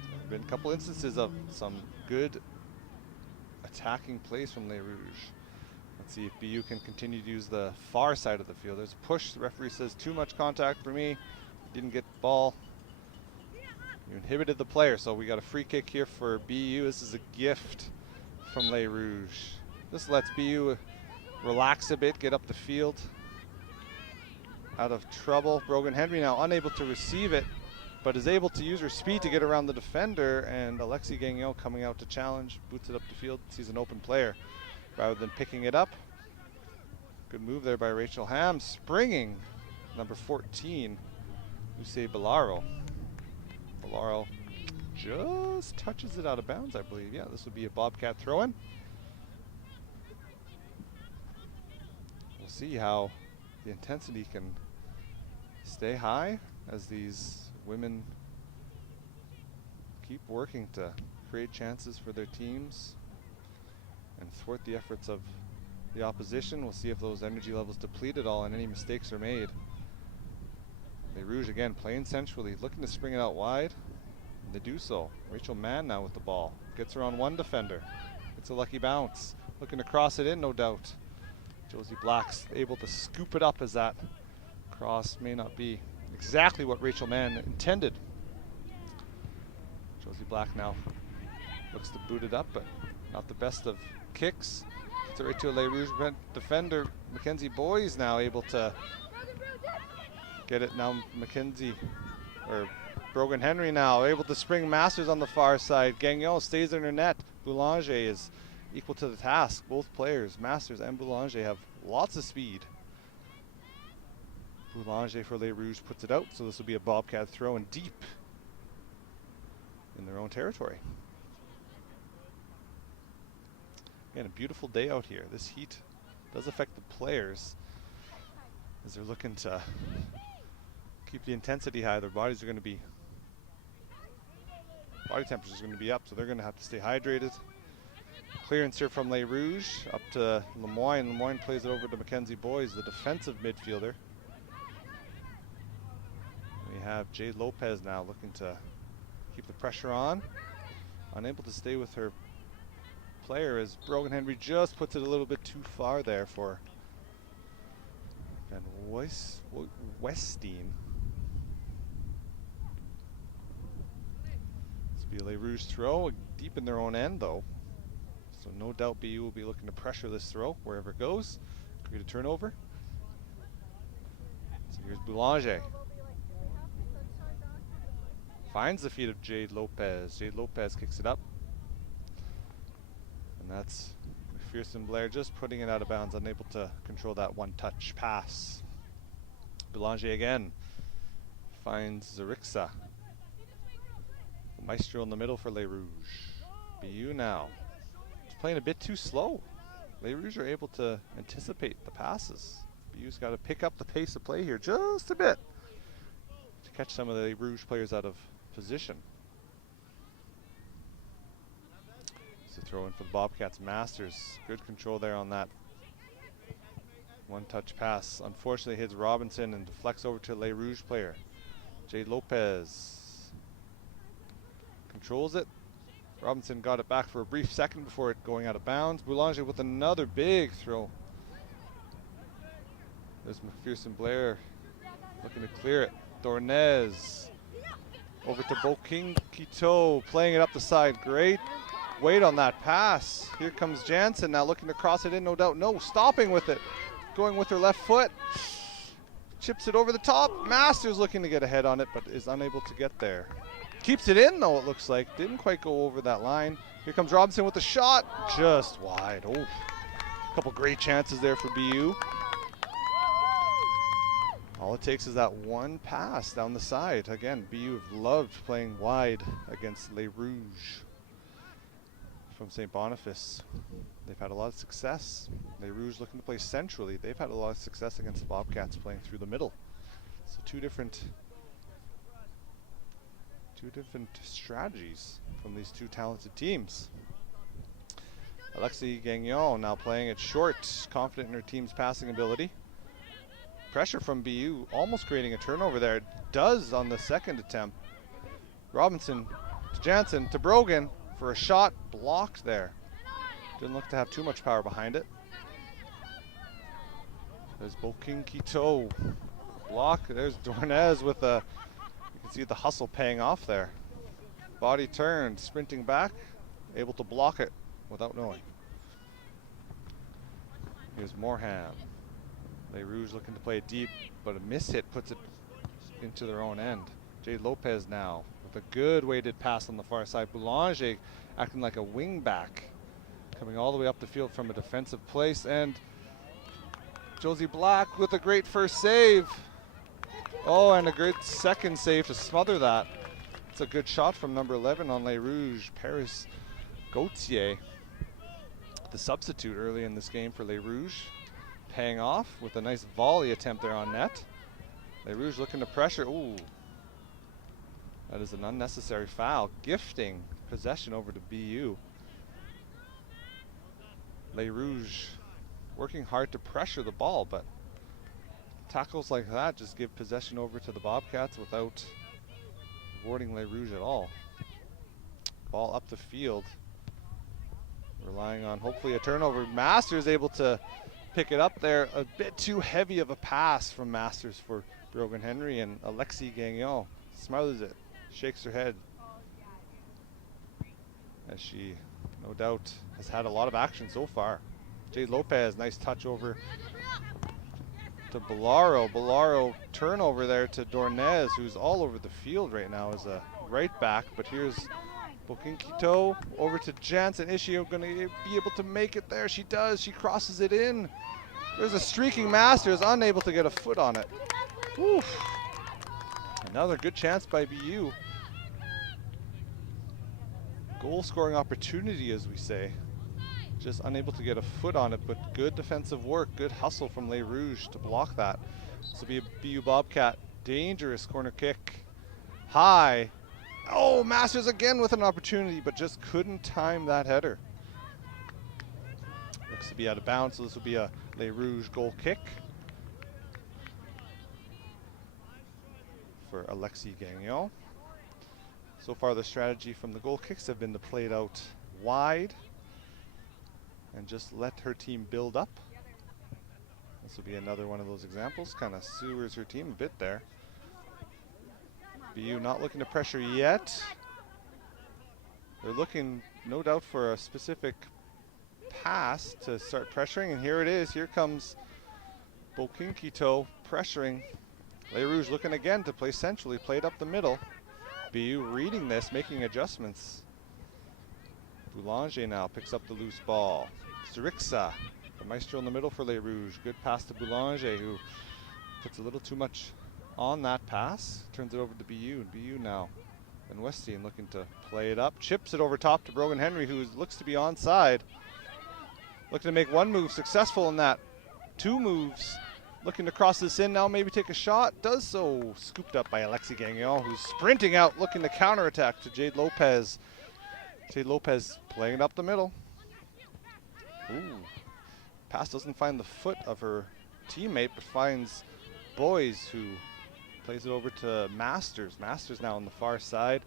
there have been a couple instances of some good attacking plays from Les Rouge. Let's see if BU can continue to use the far side of the field. There's a push. The referee says too much contact for me. Didn't get the ball. You inhibited the player, so we got a free kick here for BU. This is a gift from Les Rouge. This lets BU relax a bit, get up the field. Out of trouble. Brogan Henry now unable to receive it, but is able to use her speed to get around the defender, and Alexi Gagnon coming out to challenge, boots it up the field, sees an open player. Rather than picking it up. Good move there by Rachel Ham, springing number 14, Luce Bellaro. Bellaro just touches it out of bounds, I believe. Yeah, this would be a Bobcat throw-in. We'll see how the intensity can stay high as these women keep working to create chances for their teams and thwart the efforts of the opposition. We'll see if those energy levels deplete at all and any mistakes are made. Les Rouge again playing centrally, looking to spring it out wide. And they do so. Rachel Mann now with the ball. Gets around one defender. It's a lucky bounce. Looking to cross it in, no doubt. Josie Black's able to scoop it up, as that cross may not be exactly what Rachel Mann intended. Josie Black now looks to boot it up, but not the best of kicks. Gets it right to a Les Rouge defender. Mackenzie Boys now able to get it. Now Brogan Henry now able to spring Masters on the far side. Gagnon stays in her net. Boulanger is equal to the task. Both players, Masters and Boulanger, have lots of speed. Boulanger for Les Rouge puts it out, so this will be a Bobcat throw in deep in their own territory. Again, a beautiful day out here. This heat does affect the players. as they're looking to keep the intensity high. Their bodies are going to be, body temperature is going to be up, so they're going to have to stay hydrated. Clearance here from Les Rouges up to Lemoyne. Lemoyne plays it over to Mackenzie Boys, the defensive midfielder. We have Jade Lopez now looking to keep the pressure on. Unable to stay with her player as Brogan Henry just puts it a little bit too far there for Van Westeen. This will be a Les Rouges throw, deep in their own end though. So no doubt BU will be looking to pressure this throw wherever it goes. Create a turnover. So here's Boulanger. Finds the feet of Jade Lopez. Jade Lopez kicks it up. And that's McPherson Blair just putting it out of bounds, unable to control that one-touch pass. Boulanger again finds Zarixa. The Maestro in the middle for Les Rouges. BU now. It's playing a bit too slow. Les Rouges are able to anticipate the passes. BU's got to pick up the pace of play here just a bit to catch some of the Les Rouges players out of position. So throw in for the Bobcats. Masters, good control there on that one-touch pass. Unfortunately hits Robinson and deflects over to Les Rouges player. Jade Lopez controls it. Robinson got it back for a brief second before it going out of bounds. Boulanger with another big throw. There's McPherson Blair looking to clear it. Dornez over to Boking Quito, playing it up the side. Great weight on that pass. Here comes Jansen now looking to cross it in, no doubt. No, stopping with it. Going with her left foot. Chips it over the top. Masters looking to get ahead on it, but is unable to get there. Keeps it in though, it looks like. Didn't quite go over that line. Here comes Robinson with the shot. Just wide. Oh, a couple great chances there for BU. All it takes is that one pass down the side. Again, BU have loved playing wide against Les Rouges from St. Boniface. They've had a lot of success. Les Rouges looking to play centrally. They've had a lot of success against the Bobcats playing through the middle. So two different strategies from these two talented teams. Alexis Gagnon now playing it short, confident in her team's passing ability. Pressure from BU, almost creating a turnover there. It does on the second attempt. Robinson to Jansen to Brogan for a shot, blocked there. Didn't look to have too much power behind it. There's Boking Quito. Block, there's Dornez with a, you can see the hustle paying off there. Body turned, sprinting back, able to block it without knowing. Here's Morham. Les Rouges looking to play it deep, but a miss hit puts it into their own end. Jade Lopez now with a good weighted pass on the far side. Boulanger acting like a wing back, coming all the way up the field from a defensive place, and Josie Black with a great first save. Oh, and a great second save to smother that. It's a good shot from number 11 on Les Rouges, Paris Gauthier, the substitute early in this game for Les Rouges, paying off with a nice volley attempt there on net. Les Rouges looking to pressure. Ooh, that is an unnecessary foul, gifting possession over to BU. Les Rouges working hard to pressure the ball, but tackles like that just give possession over to the Bobcats without rewarding Les Rouges at all. Ball up the field, relying on hopefully a turnover. Masters able to pick it up there. A bit too heavy of a pass from Masters for Brogan Henry, and Alexis Gagnon smothers it, shakes her head as she no doubt has had a lot of action so far. Jade Lopez, nice touch over to Bellaro. Bellaro turnover there to Dornez, who's all over the field right now as a right back, but here's Boking Quito over to Jansen. Is she going to be able to make it there? She does. She crosses it in. There's a streaking Masters, unable to get a foot on it. Woo. Another good chance by BU. Goal scoring opportunity, as we say. Just unable to get a foot on it, but good defensive work, good hustle from Les Rouges to block that. This will be a BU Bobcat. Dangerous corner kick. High. Oh, Masters again with an opportunity, but just couldn't time that header. Looks to be out of bounds, so this will be a Les Rouges goal kick for Alexis Gagnon. So far the strategy from the goal kicks have been to play it out wide and just let her team build up. This will be another one of those examples, kind of sewers her team a bit there. BU not looking to pressure yet. They're looking, no doubt, for a specific pass to start pressuring, and here it is. Here comes Bokinkito pressuring. Les Rouges looking again to play centrally, played up the middle. BU reading this, making adjustments. Boulanger now picks up the loose ball. Zurixa, the maestro in the middle for Les Rouges. Good pass to Boulanger, who puts a little too much on that pass. Turns it over to BU, and BU now. And Westeen looking to play it up. Chips it over top to Brogan Henry, who looks to be onside. Looking to make one move, successful in that. Two moves. Looking to cross this in now, maybe take a shot. Does so. Scooped up by Alexis Gagnon, who's sprinting out, looking to counterattack to Jade Lopez. Jade Lopez playing it up the middle. Ooh. Pass doesn't find the foot of her teammate, but finds Boys, who plays it over to Masters. Masters now on the far side.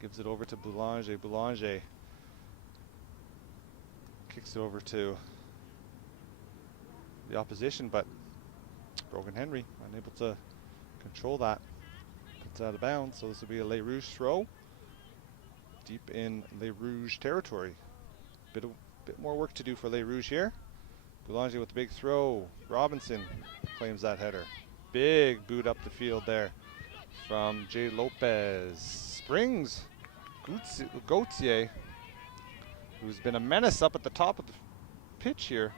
Gives it over to Boulanger. Boulanger kicks it over to the opposition, but Brogan Henry unable to control that. Puts it out of bounds, so this will be a Les Rouges throw. Deep in Les Rouges territory. Bit more work to do for Les Rouges here. Boulanger with the big throw. Robinson claims that header. Big boot up the field there from Jade Lopez. Springs Gauthier, who's been a menace up at the top of the pitch here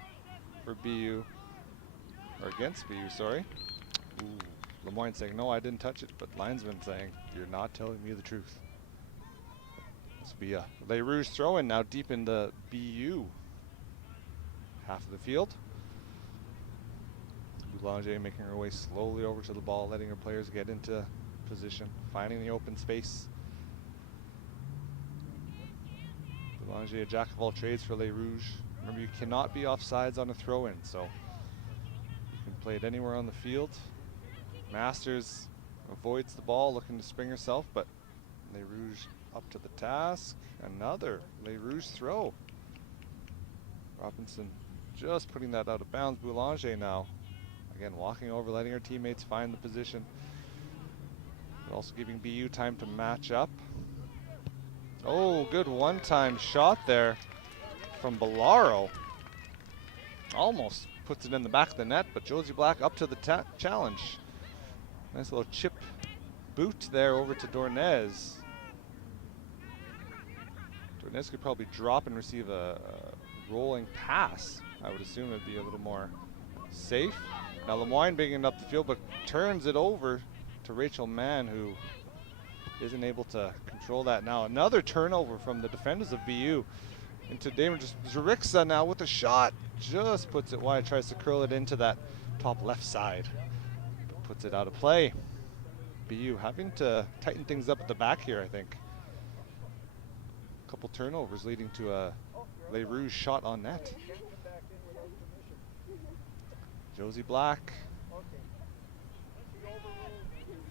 for BU, or against BU, sorry. Ooh, Lemoyne saying, no, I didn't touch it, but linesman saying, you're not telling me the truth. This will be a Les Rouges throw in now deep in the BU half of the field. Boulanger making her way slowly over to the ball, letting her players get into position, finding the open space. Boulanger, a jack of all trades for Les Rouges. Remember, you cannot be offsides on a throw-in, so you can play it anywhere on the field. Masters avoids the ball, looking to spring herself, but Les Rouges up to the task. Another Les Rouges throw. Robinson just putting that out of bounds. Boulanger now, again, walking over, letting her teammates find the position, but also giving BU time to match up. Oh, good one-time shot there from Bellaro. Almost puts it in the back of the net, but Josie Black up to the challenge. Nice little chip boot there over to Dornez. Dornez could probably drop and receive a rolling pass. I would assume it'd be a little more safe. Now Lemoyne bringing up the field, but turns it over to Rachel Mann, who isn't able to control that now. Another turnover from the defenders of BU into Damon. Zurixa now with a shot. Just puts it wide, tries to curl it into that top left side. But puts it out of play. BU having to tighten things up at the back here, I think. A couple turnovers leading to a Les Rouges shot on net. Josie Black.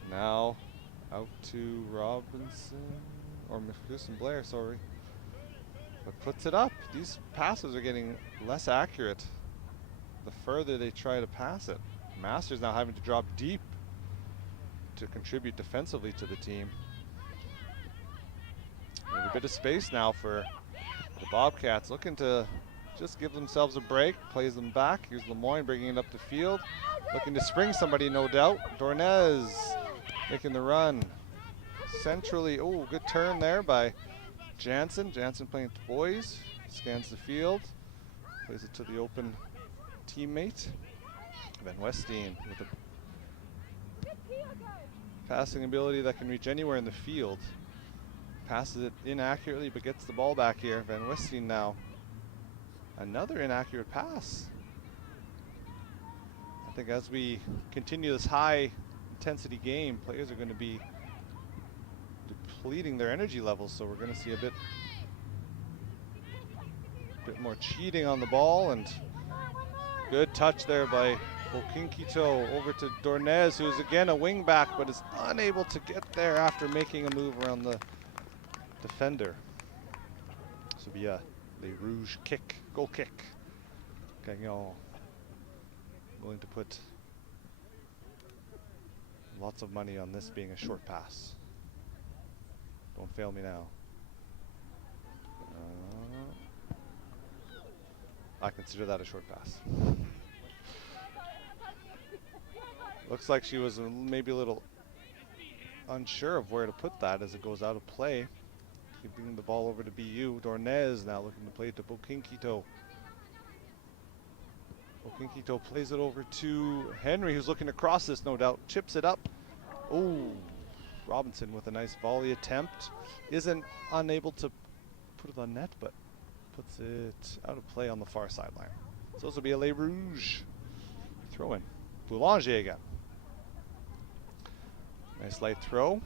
Now out to Robinson, or McPherson Blair, sorry. But puts it up. These passes are getting less accurate the further they try to pass it. Masters now having to drop deep to contribute defensively to the team. And a bit of space now for the Bobcats, looking to just give themselves a break, plays them back. Here's Lemoyne bringing it up the field, looking to spring somebody, no doubt. Dornez making the run centrally. Oh, good turn there by Jansen. Jansen playing to Boys, scans the field, plays it to the open teammate. Van Westeen with a passing ability that can reach anywhere in the field. Passes it inaccurately, but gets the ball back here. Van Westeen now. Another inaccurate pass. I think as we continue this high intensity game, players are going to be depleting their energy levels, so we're going to see a bit more cheating on the ball, and good touch there by Bokinkito over to Dornez, who's again a wing back but is unable to get there after making a move around the defender. This will be a Les Rouges kick, goal kick. Gagnon willing to put lots of money on this being a short pass. Don't fail me now. I consider that a short pass. Looks like she was maybe a little unsure of where to put that as it goes out of play. Keeping the ball over to BU. Dornez now looking to play it to Bokinkito. Bokinkito plays it over to Henry, who's looking to cross this, no doubt. Chips it up. Oh, Robinson with a nice volley attempt. Isn't unable to put it on net, but puts it out of play on the far sideline. So this will be a Les Rouges throw in. Boulanger again. Nice light throw.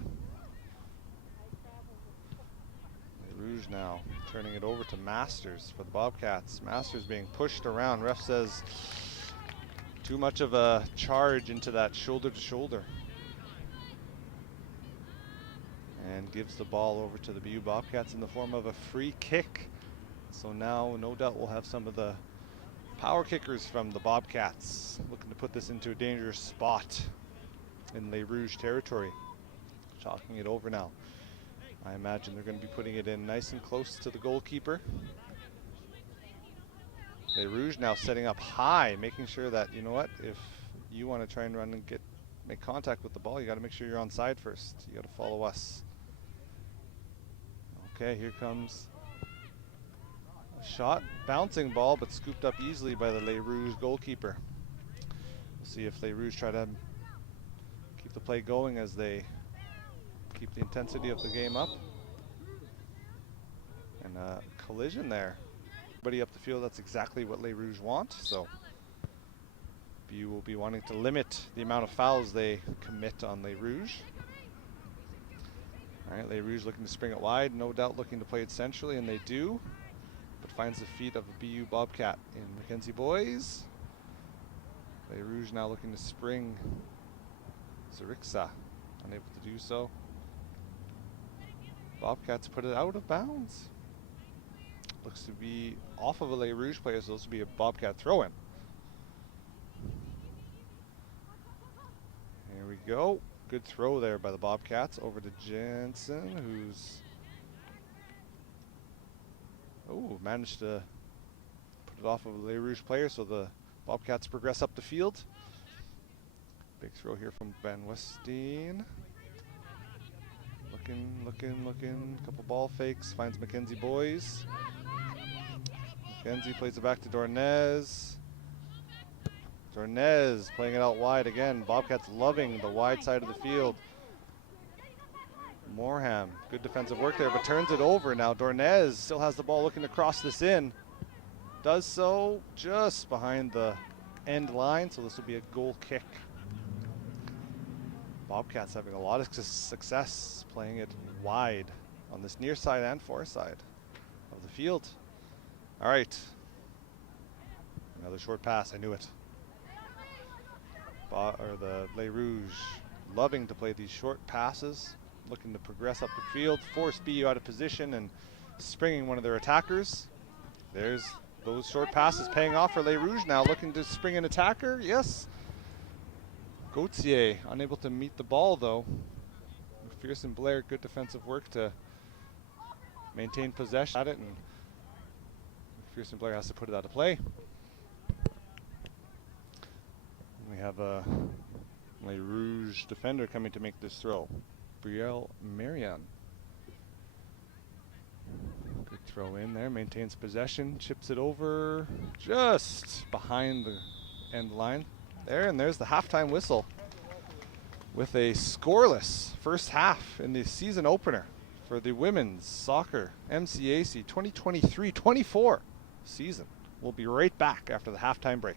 Les Rouges now turning it over to Masters for the Bobcats. Masters being pushed around. Ref says too much of a charge into that shoulder to shoulder. And gives the ball over to the BU Bobcats in the form of a free kick. So now no doubt we'll have some of the power kickers from the Bobcats looking to put this into a dangerous spot in Les Rouges territory. Chalking it over now. I imagine they're going to be putting it in nice and close to the goalkeeper. Les Rouges now setting up high, making sure that, you know what, if you want to try and run and make contact with the ball, you got to make sure you're on side first. You got to follow us. Okay, here comes a shot, bouncing ball, but scooped up easily by the Les Rouges goalkeeper. We'll see if Les Rouges try to keep the play going as they keep the intensity of the game up. And a collision there. Everybody up the field, that's exactly what Les Rouges want. So BU will be wanting to limit the amount of fouls they commit on Les Rouges. All right, Les Rouges looking to spring it wide, no doubt looking to play it centrally, and they do. But finds the feet of a BU Bobcat in Mackenzie Boys. Les Rouges now looking to spring Zarixa, unable to do so. Bobcats put it out of bounds. Looks to be off of a Les Rouges player, so this will be a Bobcat throw-in. Here we go. Good throw there by the Bobcats over to Jensen, who's managed to put it off of a Les Rouges player, so the Bobcats progress up the field. Big throw here from Van Westeen. Looking. Couple ball fakes. Finds Mackenzie Boys. Mackenzie plays it back to Dornez. Dornez playing it out wide again. Bobcats loving the wide side of the field. Morham, good defensive work there, but turns it over now. Dornez still has the ball looking to cross this in. Does so just behind the end line, so this will be a goal kick. Bobcats having a lot of success playing it wide on this near side and far side of the field. All right, another short pass, I knew it. The Les Rouges loving to play these short passes, looking to progress up the field, force BU out of position and springing one of their attackers. There's those short passes paying off for Les Rouges now, looking to spring an attacker, yes. Gauthier unable to meet the ball though. McPherson Blair, good defensive work to maintain possession at it, and McPherson Blair has to put it out of play. We have a Les Rouges defender coming to make this throw. Brielle Marion. Good throw in there, maintains possession, chips it over just behind the end line. There, and there's the halftime whistle with a scoreless first half in the season opener for the women's soccer MCAC 2023-24 season. We'll be right back after the halftime break.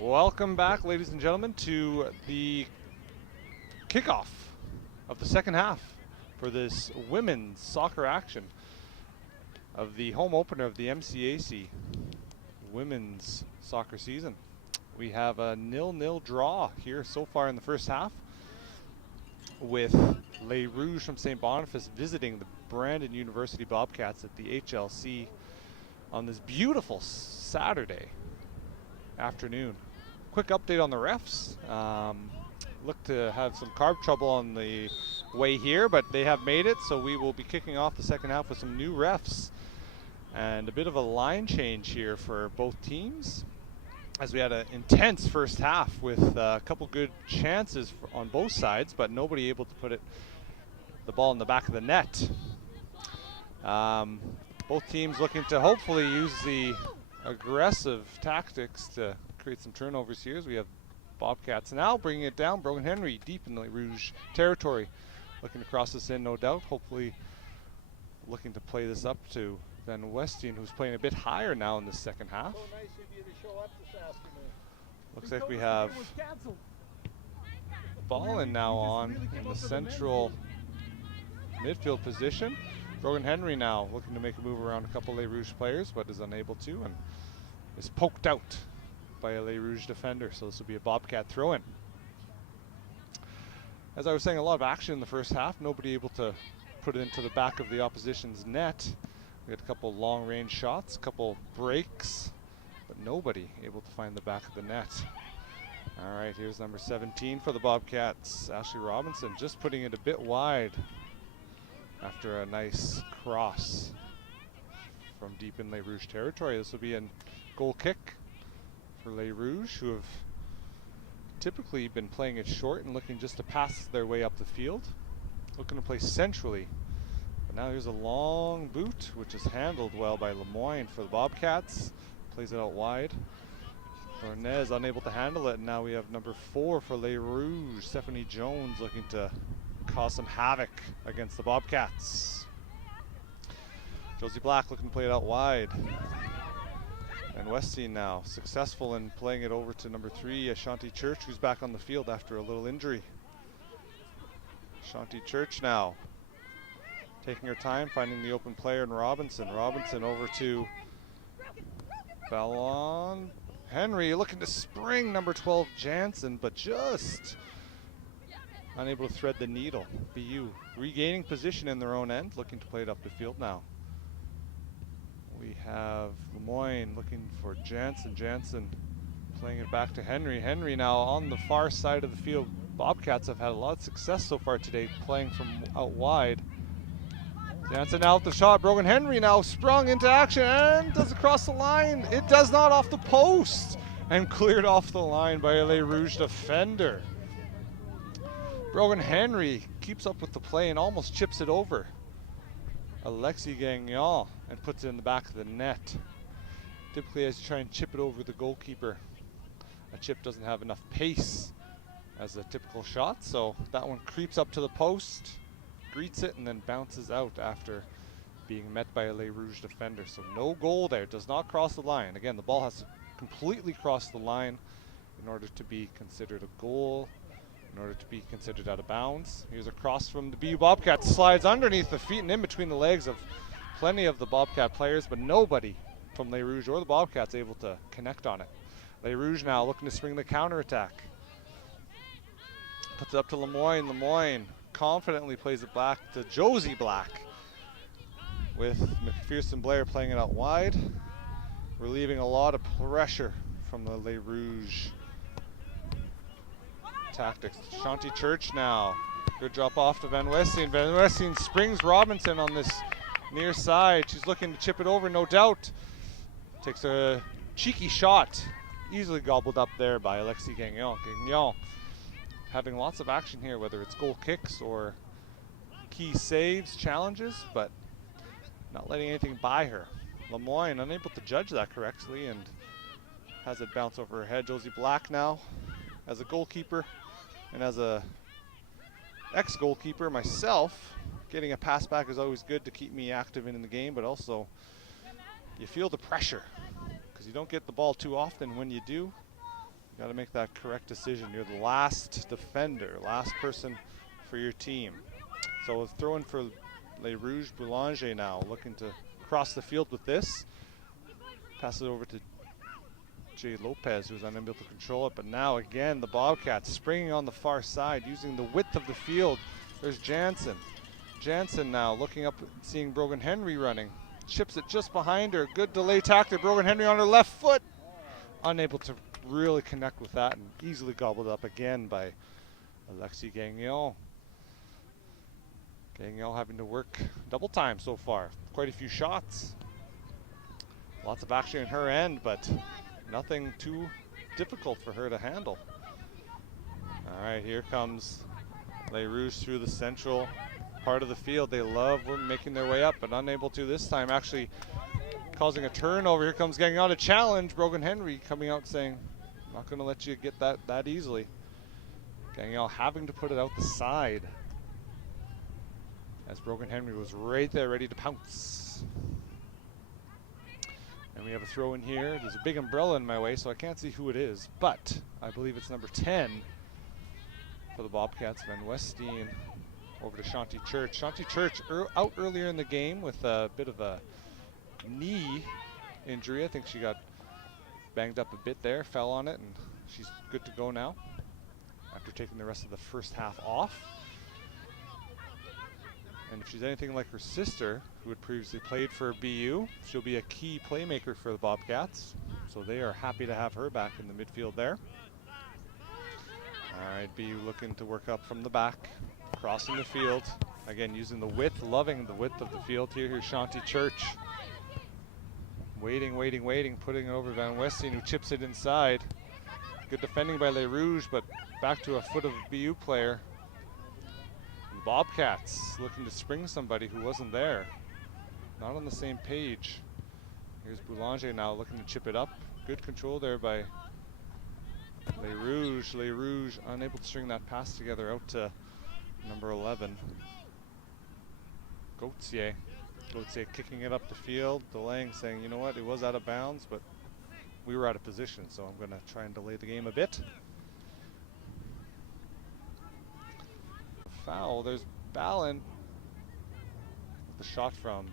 Welcome back, ladies and gentlemen, to the kickoff of the second half for this women's soccer action of the home opener of the MCAC women's soccer season. We have a 0-0 draw here so far in the first half, with Les Rouges from St. Boniface visiting the Brandon University Bobcats at the HLC on this beautiful Saturday afternoon. Quick update on the refs. Look to have some carb trouble on the way here, but they have made it, so we will be kicking off the second half with some new refs and a bit of a line change here for both teams, as we had an intense first half with a couple good chances on both sides, but nobody able to put the ball in the back of the net. Both teams looking to hopefully use the aggressive tactics to create some turnovers here, as we have Bobcats now bringing it down. Brogan Henry deep in the Rouge territory, looking to cross this in, no doubt. Hopefully looking to play this up to Van Westien, who's playing a bit higher now in the second half. Looks like we have Ballin now on in the central midfield position. Brogan Henry now looking to make a move around a couple Les Rouge players, but is unable to, and is poked out by a Les Rouge defender, so this will be a Bobcat throw-in. As I was saying, a lot of action in the first half, nobody able to put it into the back of the opposition's net. We had a couple long-range shots, a couple breaks, but nobody able to find the back of the net. All right, here's number 17 for the Bobcats, Ashley Robinson, just putting it a bit wide after a nice cross from deep in Les Rouge territory. This will be a goal kick for Les Rouge, who have typically been playing it short and looking just to pass their way up the field. Looking to play centrally. But now here's a long boot, which is handled well by Lemoyne for the Bobcats. Plays it out wide. Cornez unable to handle it, and now we have number 4 for Les Rouge, Stephanie Jones, looking to cause some havoc against the Bobcats. Josie Black looking to play it out wide. And Westine now successful in playing it over to number 3, Ashanti Church, who's back on the field after a little injury. Ashanti Church now taking her time, finding the open player in Robinson. Robinson over to Ballon. Henry looking to spring number 12, Jansen, but just unable to thread the needle. BU regaining position in their own end, looking to play it up the field now. We have Lemoyne looking for Jansen. Jansen playing it back to Henry. Henry now on the far side of the field. Bobcats have had a lot of success so far today playing from out wide. Jansen out the shot. Brogan Henry now sprung into action and does it cross the line. It does not, off the post, and cleared off the line by a Les Rouge defender. Brogan Henry keeps up with the play and almost chips it over Alexis Gagnon and puts it in the back of the net. Typically, as you try and chip it over the goalkeeper, a chip doesn't have enough pace as a typical shot, so that one creeps up to the post, greets it, and then bounces out after being met by a Les Rouge defender. So no goal there, does not cross the line. Again, the ball has to completely cross the line in order to be considered a goal, in order to be considered out of bounds. Here's a cross from the BU Bobcats, slides underneath the feet and in between the legs of plenty of the Bobcat players, but nobody from Les Rouge or the Bobcats able to connect on it. Les Rouge now looking to spring the counterattack. Puts it up to Lemoyne. Lemoyne confidently plays it back to Josie Black, with McPherson Blair playing it out wide, relieving a lot of pressure from the Les Rouge tactics. Shanti Church now. Good drop off to Van Westien. Van Westien springs Robinson on this near side. She's looking to chip it over, no doubt. Takes a cheeky shot. Easily gobbled up there by Alexis Gagnon. Gagnon having lots of action here, whether it's goal kicks or key saves, challenges, but not letting anything by her. Lemoyne unable to judge that correctly and has it bounce over her head. Josie Black now as a goalkeeper and as a ex-goalkeeper myself, getting a pass back is always good to keep me active in the game, but also you feel the pressure because you don't get the ball too often. When you do, Got to make that correct decision. You're the last defender, last person for your team. So we'll throw in for Les Rouges. Boulanger now looking to cross the field with this. Pass it over to Jay Lopez, who's unable to control it. But now again, the Bobcats springing on the far side, using the width of the field. There's Jansen. Jansen now looking up, seeing Brogan Henry running. Chips it just behind her. Good delay tactic. Brogan Henry on her left foot. Unable to really connect with that, and easily gobbled up again by Alexis Gagnon. Gagnon having to work double time so far. Quite a few shots. Lots of action in her end, but nothing too difficult for her to handle. All right, here comes Les Rouges through the central part of the field. They love making their way up, but unable to this time, actually causing a turnover. Here comes Gagnon to challenge. Brogan Henry coming out saying, I'm not going to let you get that easily. Gagnon having to put it out the side, as Brogan Henry was right there ready to pounce. And we have a throw in here. There's a big umbrella in my way, so I can't see who it is, but I believe it's number 10 for the Bobcats. Van Westeen over to Shanti Church. Shanti Church out earlier in the game with a bit of a knee injury. I think she got banged up a bit there, fell on it, and she's good to go now after taking the rest of the first half off. And if she's anything like her sister, who had previously played for BU, she'll be a key playmaker for the Bobcats. So they are happy to have her back in the midfield there. All right, BU looking to work up from the back, crossing the field. Again, using the width, loving the width of the field here. Here's Shanti Church. Waiting, putting it over Van Westeen, who chips it inside. Good defending by Les Rouges, but back to a foot of a BU player. And Bobcats looking to spring somebody who wasn't there. Not on the same page. Here's Boulanger now looking to chip it up. Good control there by Les Rouges. Les Rouges unable to string that pass together out to number 11. Gauthier kicking it up the field, delaying, saying, you know what, it was out of bounds, but we were out of position, so I'm going to try and delay the game a bit. Foul, there's Ballin. The shot from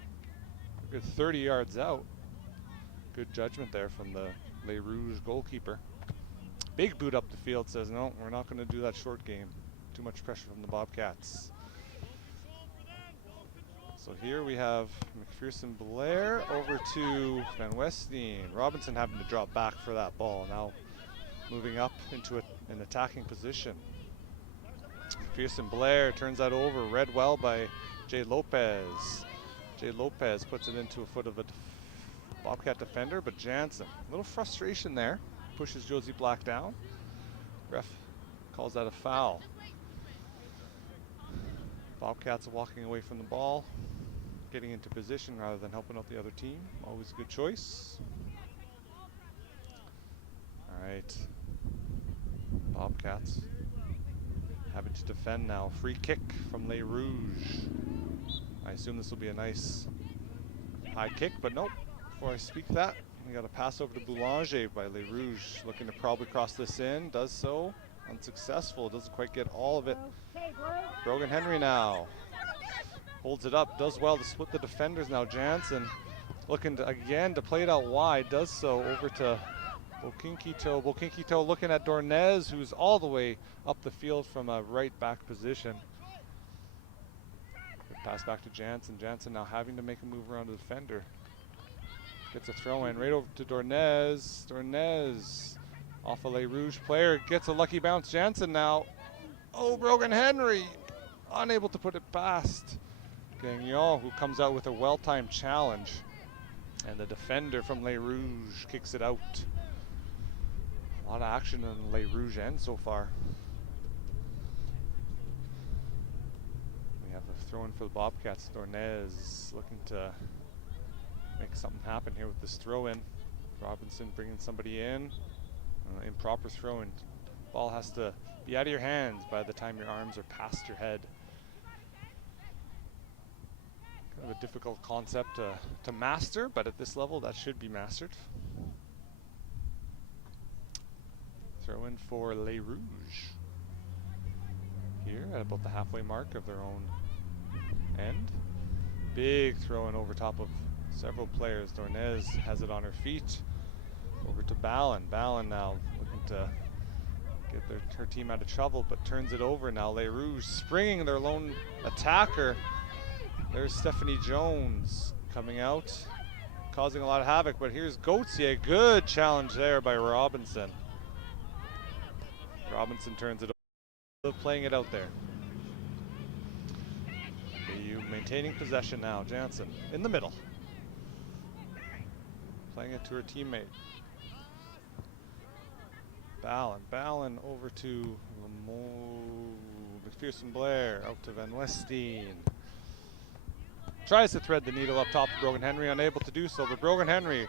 a good 30 yards out. Good judgment there from the Les Rouges goalkeeper. Big boot up the field, says, no, we're not going to do that short game. Too much pressure from the Bobcats. So here we have McPherson Blair over to Van Westeen. Robinson having to drop back for that ball. Now moving up into an attacking position. McPherson Blair turns that over, read well by Jay Lopez. Jay Lopez puts it into a foot of a Bobcat defender, but Jansen, a little frustration there. Pushes Josie Black down. Ref calls that a foul. Bobcats are walking away from the ball, getting into position rather than helping out the other team. Always a good choice. All right. Bobcats having to defend now. Free kick from Les Rouges. I assume this will be a nice high kick, but nope. Before I speak that, we got a pass over to Boulanger by Les Rouges, looking to probably cross this in. Does so. Unsuccessful. Doesn't quite get all of it. Brogan Henry now holds it up, does well to split the defenders now. Jansen looking to, again, to play it out wide, does so over to Bokinkito. Bokinkito looking at Dornez, who's all the way up the field from a right back position. Good pass back to Jansen. Jansen now having to make a move around the defender. Gets a throw in right over to Dornez. Dornez off a Les Rouges player, gets a lucky bounce. Jansen now. Oh, Brogan Henry unable to put it past Gagnon, who comes out with a well-timed challenge. And the defender from Les Rouges kicks it out. A lot of action in Les Rouges end so far. We have a throw in for the Bobcats. Dornez looking to make something happen here with this throw in. Robinson bringing somebody in. Improper throw in. Ball has to be out of your hands by the time your arms are past your head. Kind of a difficult concept to master, but at this level that should be mastered. Throw in for Les Rouges. Here at about the halfway mark of their own end. Big throw in over top of several players. Dornez has it on her feet. Over to Ballon. Ballon now looking to get her team out of trouble, but turns it over now. Les Rouges springing their lone attacker. There's Stephanie Jones coming out, causing a lot of havoc, but here's Gauthier. Good challenge there by Robinson. Robinson turns it over, playing it out there. BU maintaining possession now. Jansen in the middle, playing it to her teammate. Ballon over to McPherson Blair, out to Van Westeen. Tries to thread the needle up top to Brogan Henry, unable to do so, but Brogan Henry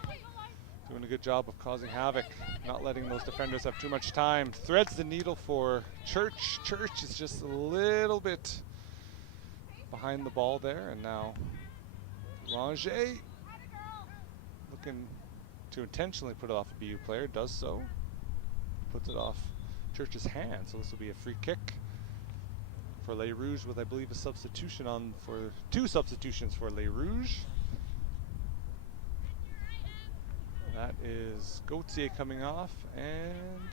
doing a good job of causing havoc, not letting those defenders have too much time. Threads the needle for Church. Church is just a little bit behind the ball there, and now Langer looking to intentionally put it off a BU player, does so. Puts it off Church's hand, so this will be a free kick for Les Rouges, with I believe a substitution on for 2 substitutions for Les Rouges. That is Gauthier coming off and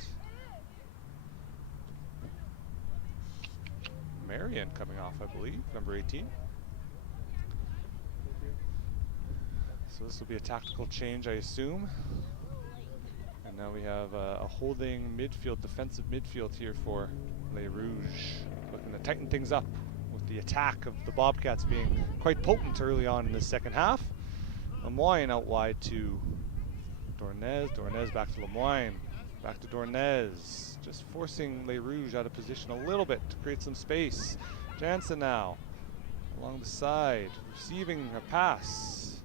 Marion coming off, I believe, number 18. So this will be a tactical change, I assume. And now we have a holding midfield, defensive midfield here for Les Rouges, looking to tighten things up with the attack of the Bobcats being quite potent early on in the second half. Lemoyne out wide to Dornez. Dornez back to Lemoyne. Back to Dornez. Just forcing Les Rouges out of position a little bit to create some space. Jansen now along the side, receiving a pass.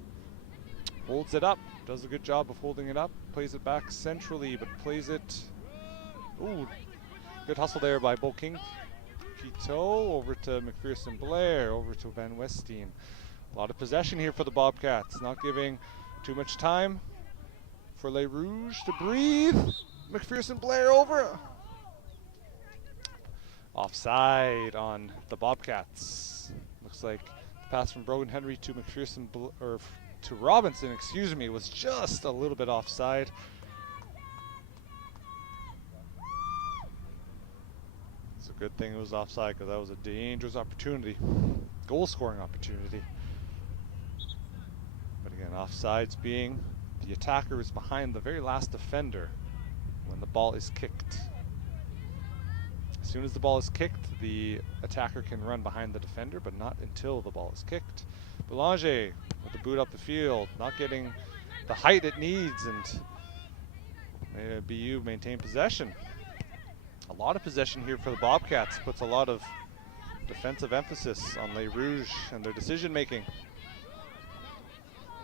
Holds it up. Does a good job of holding it up. Plays it back centrally, but plays it. Ooh, good hustle there by Bo King. Quito over to McPherson Blair, over to Van Westeen. A lot of possession here for the Bobcats, not giving too much time for Les Rouges to breathe. McPherson Blair over. Offside on the Bobcats. Looks like the pass from Brogan Henry to McPherson to Robinson, excuse me, was just a little bit offside. It's a good thing it was offside, because that was a dangerous opportunity, goal scoring opportunity. But again, offsides being the attacker is behind the very last defender when the ball is kicked. As soon as the ball is kicked, the attacker can run behind the defender, but not until the ball is kicked. Boulanger with the boot up the field, not getting the height it needs, and BU maintain possession. A lot of possession here for the Bobcats, puts a lot of defensive emphasis on Les Rouges and their decision making.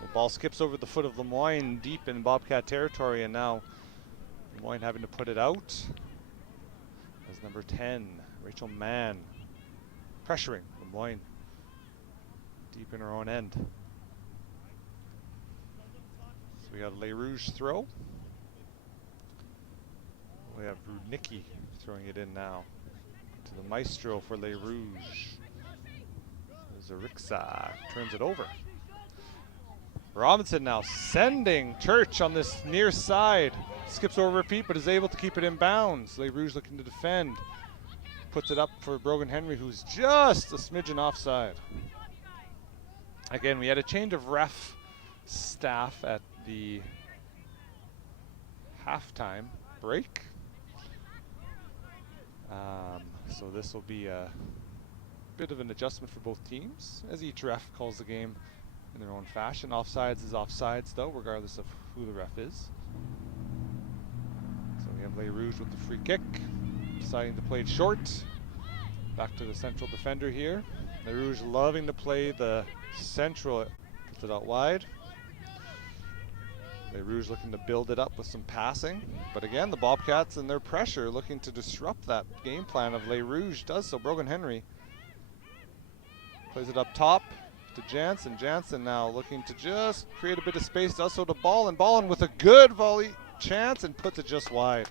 The ball skips over the foot of Lemoyne deep in Bobcat territory, and now Lemoyne having to put it out as number 10, Rachel Mann, pressuring Lemoyne deep in her own end. So we have Les Rouges throw. We have Rudnicki throwing it in now to the maestro for Les Rouges. Zarixa turns it over. Robinson now sending Church on this near side. Skips over repeat, but is able to keep it in bounds. Les Rouges looking to defend. Puts it up for Brogan Henry, who's just a smidgen offside. Again, we had a change of ref staff at the halftime break. So this will be a bit of an adjustment for both teams, as each ref calls the game in their own fashion. Offsides is offsides, though, regardless of who the ref is. So we have Les Rouges with the free kick, deciding to play it short. Back to the central defender here. Les Rouges loving to play the central, puts it out wide. Les Rouges looking to build it up with some passing. But again, the Bobcats and their pressure looking to disrupt that game plan of Les Rouges does so. Brogan Henry plays it up top to Jansen. Jansen now looking to just create a bit of space, does so to Ballin. Ballin with a good volley chance and puts it just wide.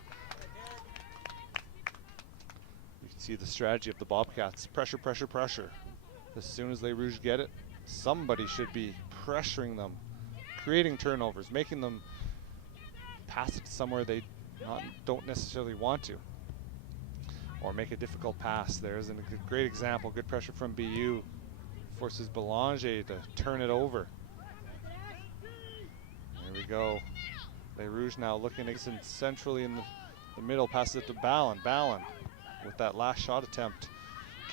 see the strategy of the Bobcats. Pressure, pressure, pressure. As soon as Les Rouges get it, somebody should be pressuring them, creating turnovers, making them pass it somewhere they don't necessarily want to, or make a difficult pass. There's a great example. Good pressure from BU. Forces Belanger to turn it over. There we go. Les Rouges now looking centrally in the middle, passes it to Ballon. Ballon with that last shot attempt.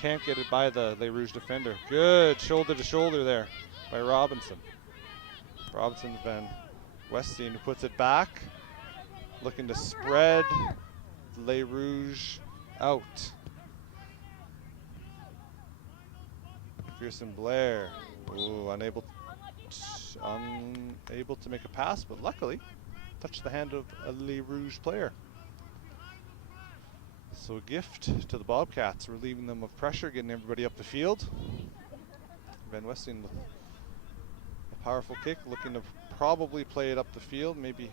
Can't get it by the Les Rouges defender. Good shoulder to shoulder there by Robinson. Robinson Van Westeen who puts it back. Looking to spread Les Rouges out. Pearson Blair, ooh, unable to make a pass, but luckily touched the hand of a Les Rouges player. So a gift to the Bobcats, relieving them of pressure, getting everybody up the field. Van Westing with a powerful kick, looking to probably play it up the field, maybe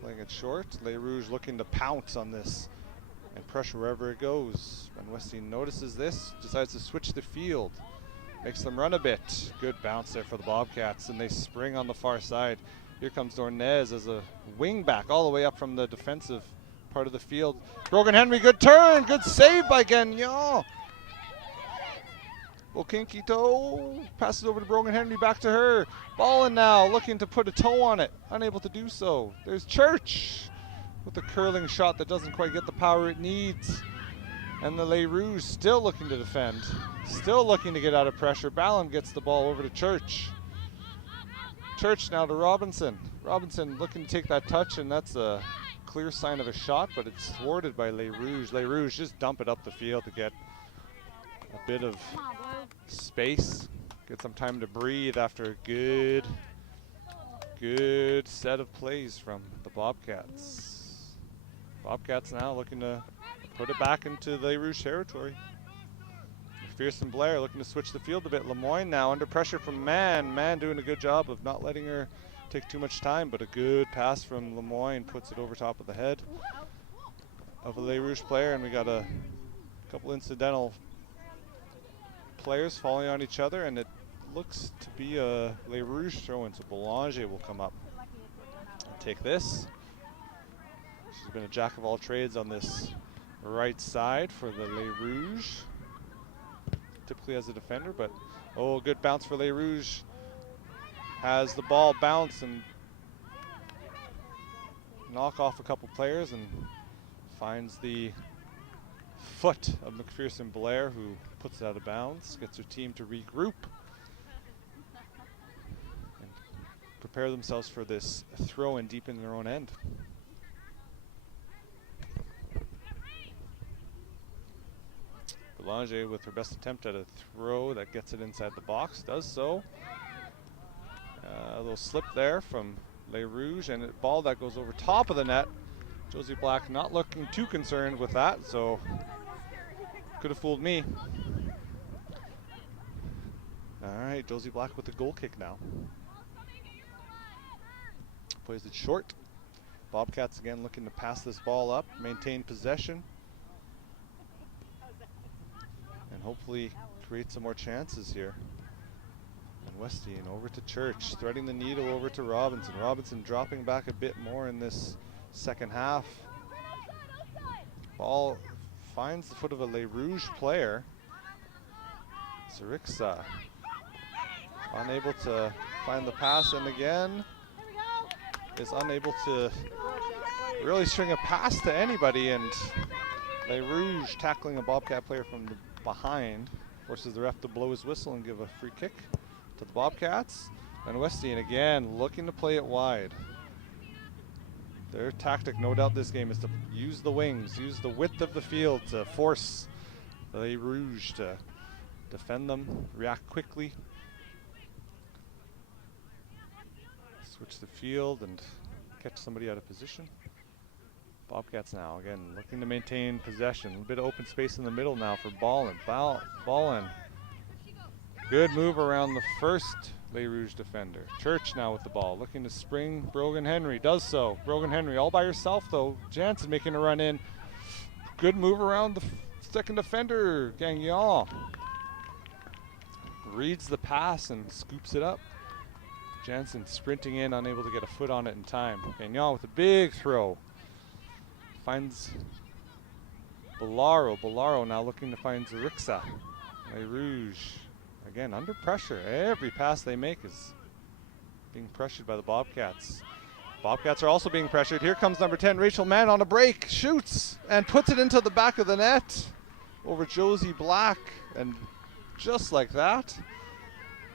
playing it short. Les Rouges looking to pounce on this and pressure wherever it goes. Van Westing notices this, decides to switch the field. Makes them run a bit. Good bounce there for the Bobcats, and they spring on the far side. Here comes Dornez as a wing back all the way up from the defensive part of the field. Brogan Henry, good turn, good save by Gagnon. Kinky toe, passes over to Brogan Henry, back to her. Ballin now, looking to put a toe on it, unable to do so. There's Church with a curling shot that doesn't quite get the power it needs. And the Les Rouges still looking to defend, still looking to get out of pressure. Ballon gets the ball over to Church. Church now to Robinson. Robinson looking to take that touch, and that's a clear sign of a shot, but it's thwarted by Les Rouges. Les Rouges just dump it up the field to get a bit of space, get some time to breathe after a good set of plays from the Bobcats. Bobcats now looking to put it back into Les Rouges territory. McPherson Blair looking to switch the field a bit. Lemoyne now under pressure from Mann. Mann doing a good job of not letting her take too much time, but a good pass from Lemoyne puts it over top of the head of a Les Rouges player, and we got a couple incidental players falling on each other, and it looks to be a Les Rouges throw-in, so Belanger will come up and take this. She's been a jack of all trades on this right side for the Les Rouges, typically as a defender, but oh, good bounce for Les Rouges. Has the ball bounce and knock off a couple players, and finds the foot of McPherson Blair, who puts it out of bounds, gets her team to regroup and prepare themselves for this throw in deep in their own end. Belanger with her best attempt at a throw that gets it inside the box, does so. A little slip there from Les Rouges, and a ball that goes over top of the net. Josie Black not looking too concerned with that, so could have fooled me. All right, Josie Black with the goal kick now. Plays it short. Bobcats again looking to pass this ball up, maintain possession, and hopefully create some more chances here. And Westeen over to Church, threading the needle over to Robinson. Robinson dropping back a bit more in this second half. Ball finds the foot of a Les Rouges player. Sarixa unable to find the pass, and again is unable to really string a pass to anybody, and Les Rouges tackling a Bobcat player from the behind forces the ref to blow his whistle and give a free kick to the Bobcats. And Westeen again looking to play it wide. Their tactic, no doubt, this game is to use the wings, use the width of the field to force the Les Rouges to defend them, react quickly, switch the field and catch somebody out of position. Bobcats now again looking to maintain possession. A bit of open space in the middle now for Ballin. Ballin. Good move around the first Les Rouges defender. Church now with the ball, looking to spring Brogan Henry, does so. Brogan Henry all by herself though. Jansen making a run in. Good move around the Second defender, Gagnon, reads the pass and scoops it up. Jansen sprinting in, unable to get a foot on it in time. Gagnon with a big throw. Finds Bolaro. Bolaro now looking to find Zarixa. Les Rouge, again, under pressure. Every pass they make is being pressured by the Bobcats. Bobcats are also being pressured. Here comes number 10, Rachel Mann on a break. Shoots and puts it into the back of the net over Josie Black. And just like that,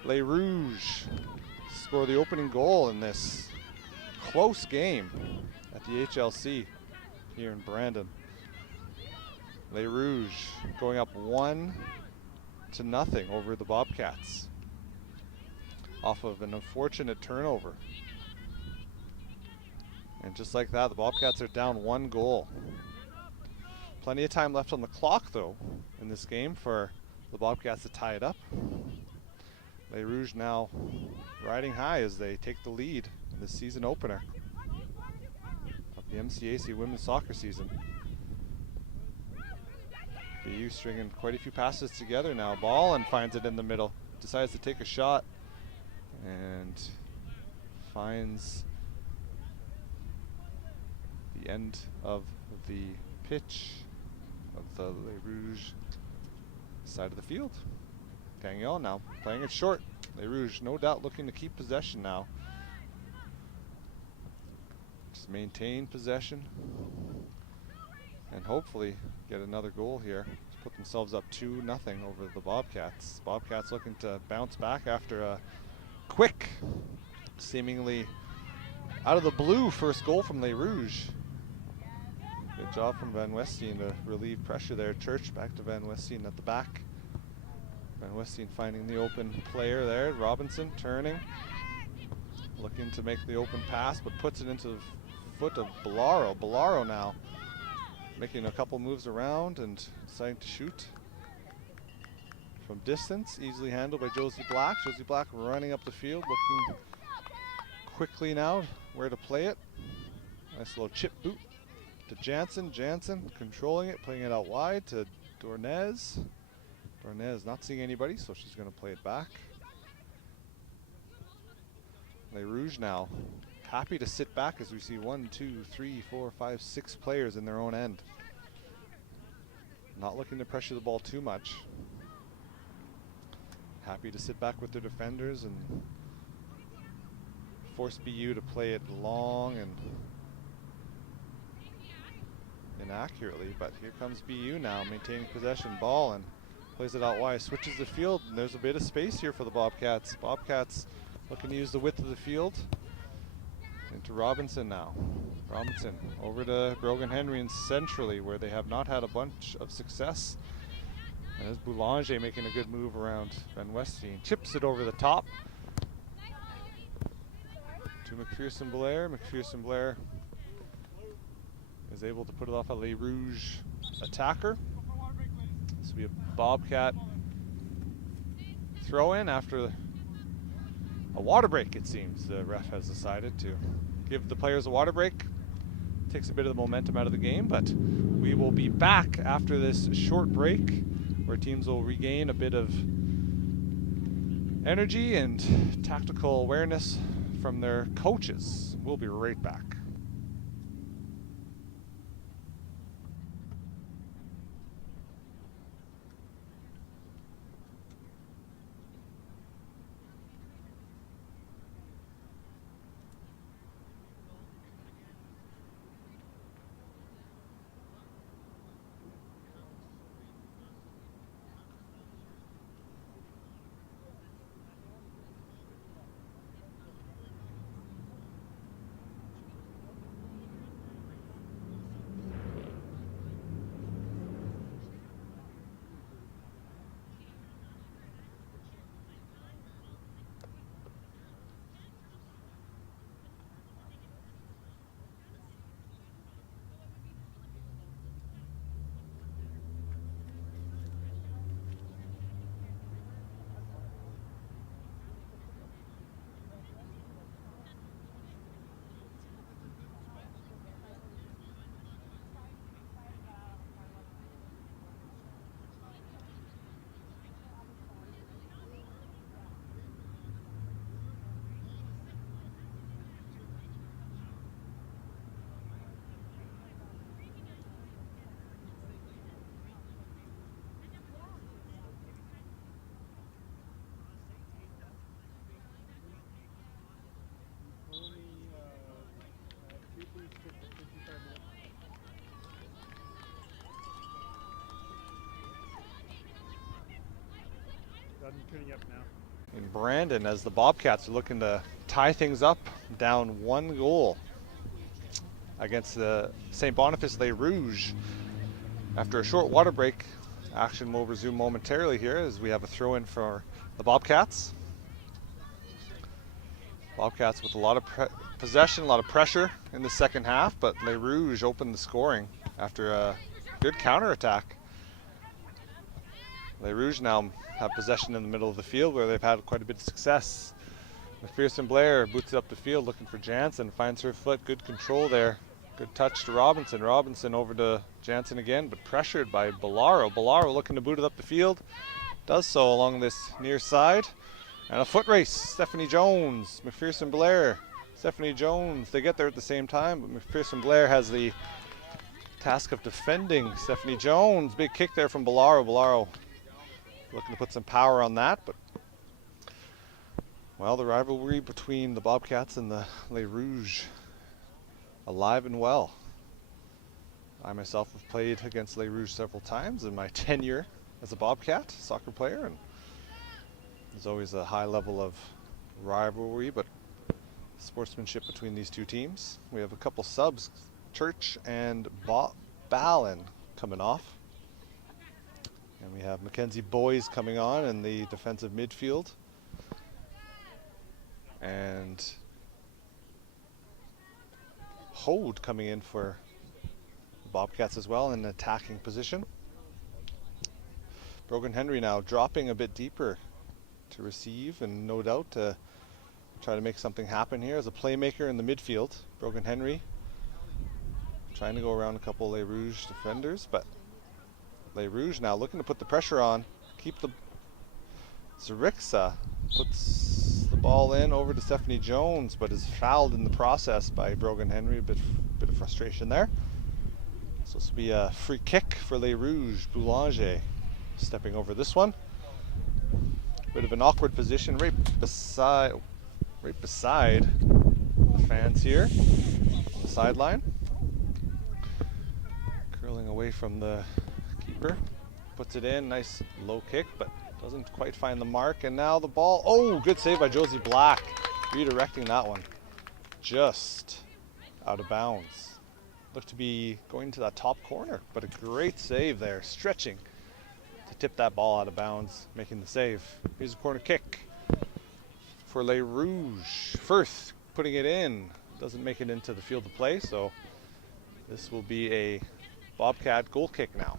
Les Rouge score the opening goal in this close game at the HLC here in Brandon. Les Rouge going up 1-0 over the Bobcats off of an unfortunate turnover. And just like that, the Bobcats are down 1 goal. Plenty of time left on the clock, though, in this game for the Bobcats to tie it up. Les Rouge now riding high as they take the lead in the season opener of the MCAC women's soccer season. BU stringing quite a few passes together now. Ball and finds it in the middle. Decides to take a shot and finds the end of the pitch of the Les Rouge side of the field. Gagnon now playing it short. Les Rouge no doubt looking to keep possession now. Just maintain possession and hopefully get another goal here to put themselves up 2-0 over the Bobcats. Bobcats looking to bounce back after a quick, seemingly out of the blue first goal from Les Rouge. Good job from Van Westeen to relieve pressure there. Church back to Van Westeen at the back. Van Westeen finding the open player there. Robinson turning, looking to make the open pass, but puts it into the foot of Bolaro. Bolaro now making a couple moves around and deciding to shoot from distance. Easily handled by Josie Black. Josie Black running up the field, looking quickly now where to play it. Nice little chip boot to Jansen. Jansen controlling it, playing it out wide to Dornez. Dornez not seeing anybody, so she's going to play it back. Les Rouge now happy to sit back as we see 1, 2, 3, 4, 5, 6 players in their own end. Not looking to pressure the ball too much. Happy to sit back with their defenders and force BU to play it long and inaccurately. But here comes BU now, maintaining possession. Ball and plays it out wide, switches the field, and there's a bit of space here for the Bobcats. Bobcats looking to use the width of the field. Into Robinson now. Robinson over to Brogan Henry and centrally, where they have not had a bunch of success. And there's Boulanger making a good move around Van Westeen. Chips it over the top to McPherson Blair. McPherson Blair is able to put it off a Les Rouge attacker. This will be a Bobcat throw in after a water break, it seems. The ref has decided to give the players a water break. Takes a bit of the momentum out of the game, but we will be back after this short break where teams will regain a bit of energy and tactical awareness from their coaches. We'll be right back. in Brandon as the Bobcats are looking to tie things up, down 1 goal against the St. Boniface Les Rouges. After a short water break, action will resume momentarily here as we have a throw in for the Bobcats. Bobcats with a lot of possession, a lot of pressure in the second half, but Les Rouges opened the scoring after a good counterattack. Les Rouges now have possession in the middle of the field where they've had quite a bit of success. McPherson Blair boots it up the field looking for Jansen, finds her foot, good control there. Good touch to Robinson. Robinson over to Jansen again, but pressured by Bellaro. Bellaro looking to boot it up the field. Does so along this near side. And a foot race. Stephanie Jones, McPherson Blair. Stephanie Jones, they get there at the same time, but McPherson Blair has the task of defending Stephanie Jones. Big kick there from Bellaro. Bellaro looking to put some power on that, but well, the rivalry between the Bobcats and the Les Rouges alive and well. I myself have played against Les Rouges several times in my tenure as a Bobcat soccer player, and there's always a high level of rivalry but sportsmanship between these two teams. We have a couple subs, Church and Ballin coming off, and we have Mackenzie Boys coming on in the defensive midfield, and Hode coming in for the Bobcats as well in an attacking position. Brogan Henry now dropping a bit deeper to receive, and no doubt to try to make something happen here as a playmaker in the midfield. Brogan Henry trying to go around a couple Les Rouges defenders, but Les Rouges now looking to put the pressure on, keep the Zarixa puts the ball in over to Stephanie Jones, but is fouled in the process by Brogan Henry. A bit of frustration there. So this will be a free kick for Les Rouges. Boulanger stepping over this one. Bit of an awkward position right beside the fans here, the sideline. Curling away from the keeper. Puts it in, nice low kick, but doesn't quite find the mark, and now the ball, oh, good save by Josie Black, redirecting that one. Just out of bounds. Looked to be going to that top corner, but a great save there, stretching to tip that ball out of bounds, making the save. Here's a corner kick for Les Rouges. Firth putting it in, doesn't make it into the field of play, so this will be a Bobcat goal kick now.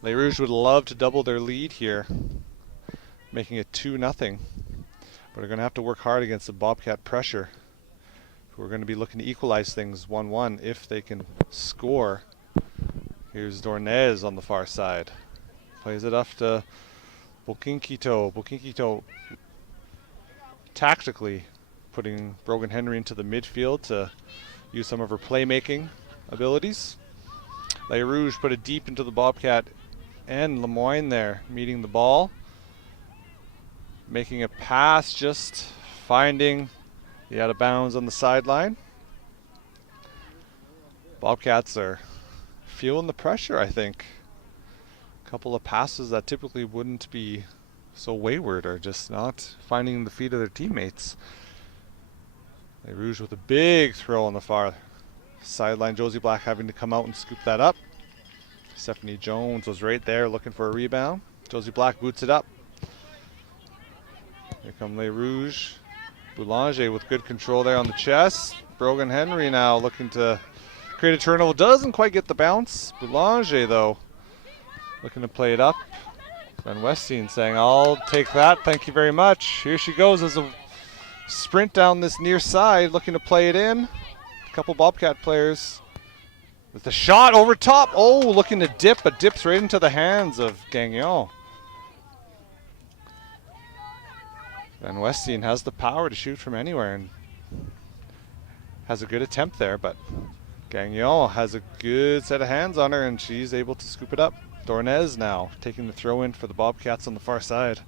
Les Rouges would love to double their lead here, making it 2-0, but are going to have to work hard against the Bobcat pressure, who are going to be looking to equalize things 1-1 if they can score. Here's Dornez on the far side. Plays it off to Bokinkito. Bokinkito tactically putting Brogan Henry into the midfield to use some of her playmaking abilities. Les Rouges put it deep into the Bobcat and Lemoyne there meeting the ball, making a pass, just finding the out of bounds on the sideline. Bobcats are feeling the pressure, I think. A couple of passes that typically wouldn't be so wayward are just not finding the feet of their teammates. Les Rouges with a big throw on the far sideline. Josie Black having to come out and scoop that up. Stephanie Jones was right there looking for a rebound. Josie Black boots it up. Here come Les Rouges. Boulanger with good control there on the chest. Brogan Henry now looking to create a turnover. Doesn't quite get the bounce. Boulanger though looking to play it up. Van Westeen saying, I'll take that, thank you very much. Here she goes as a sprint down this near side, looking to play it in. A couple Bobcat players with the shot over top. Oh, looking to dip, but dips right into the hands of Gagnon. Van Westeen has the power to shoot from anywhere and has a good attempt there, but Gagnon has a good set of hands on her and she's able to scoop it up. Dornez now taking the throw in for the Bobcats on the far side.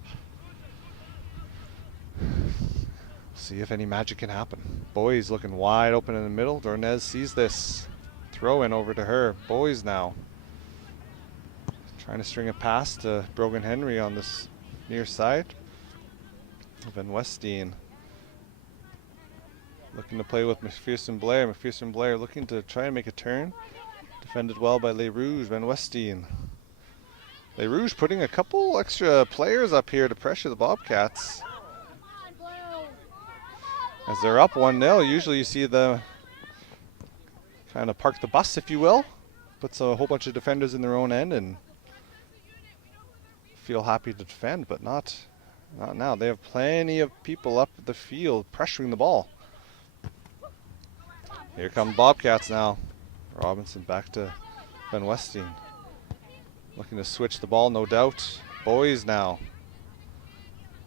See if any magic can happen. Boys looking wide open in the middle. Dornez sees this. Throw in over to her. Boys now Trying to string a pass to Brogan Henry on this near side. Van Westeen looking to play with McPherson Blair. McPherson Blair looking to try and make a turn. Defended well by Les Rouges. Van Westeen. Les Rouges putting a couple extra players up here to pressure the Bobcats. As they're up 1-0, usually you see the kind of park the bus, if you will. Puts a whole bunch of defenders in their own end and feel happy to defend, but not now. They have plenty of people up the field pressuring the ball. Here come Bobcats now. Robinson back to Van Westeen. Looking to switch the ball, no doubt. Boys now.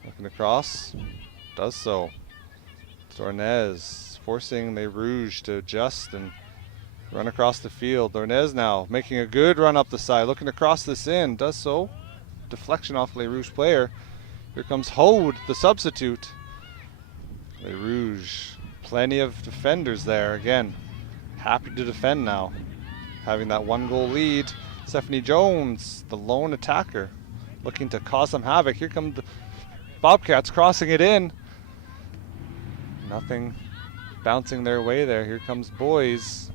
Looking across. Does so. Dornez forcing Les Rouges to adjust and run across the field. Dornez now making a good run up the side. Looking to cross this in. Does so. Deflection off Les Rouges player. Here comes Hode, the substitute. Les Rouges, plenty of defenders there. Again, happy to defend now. Having that 1-goal lead. Stephanie Jones, the lone attacker, looking to cause some havoc. Here come the Bobcats crossing it in. Nothing bouncing their way there. Here comes Boys.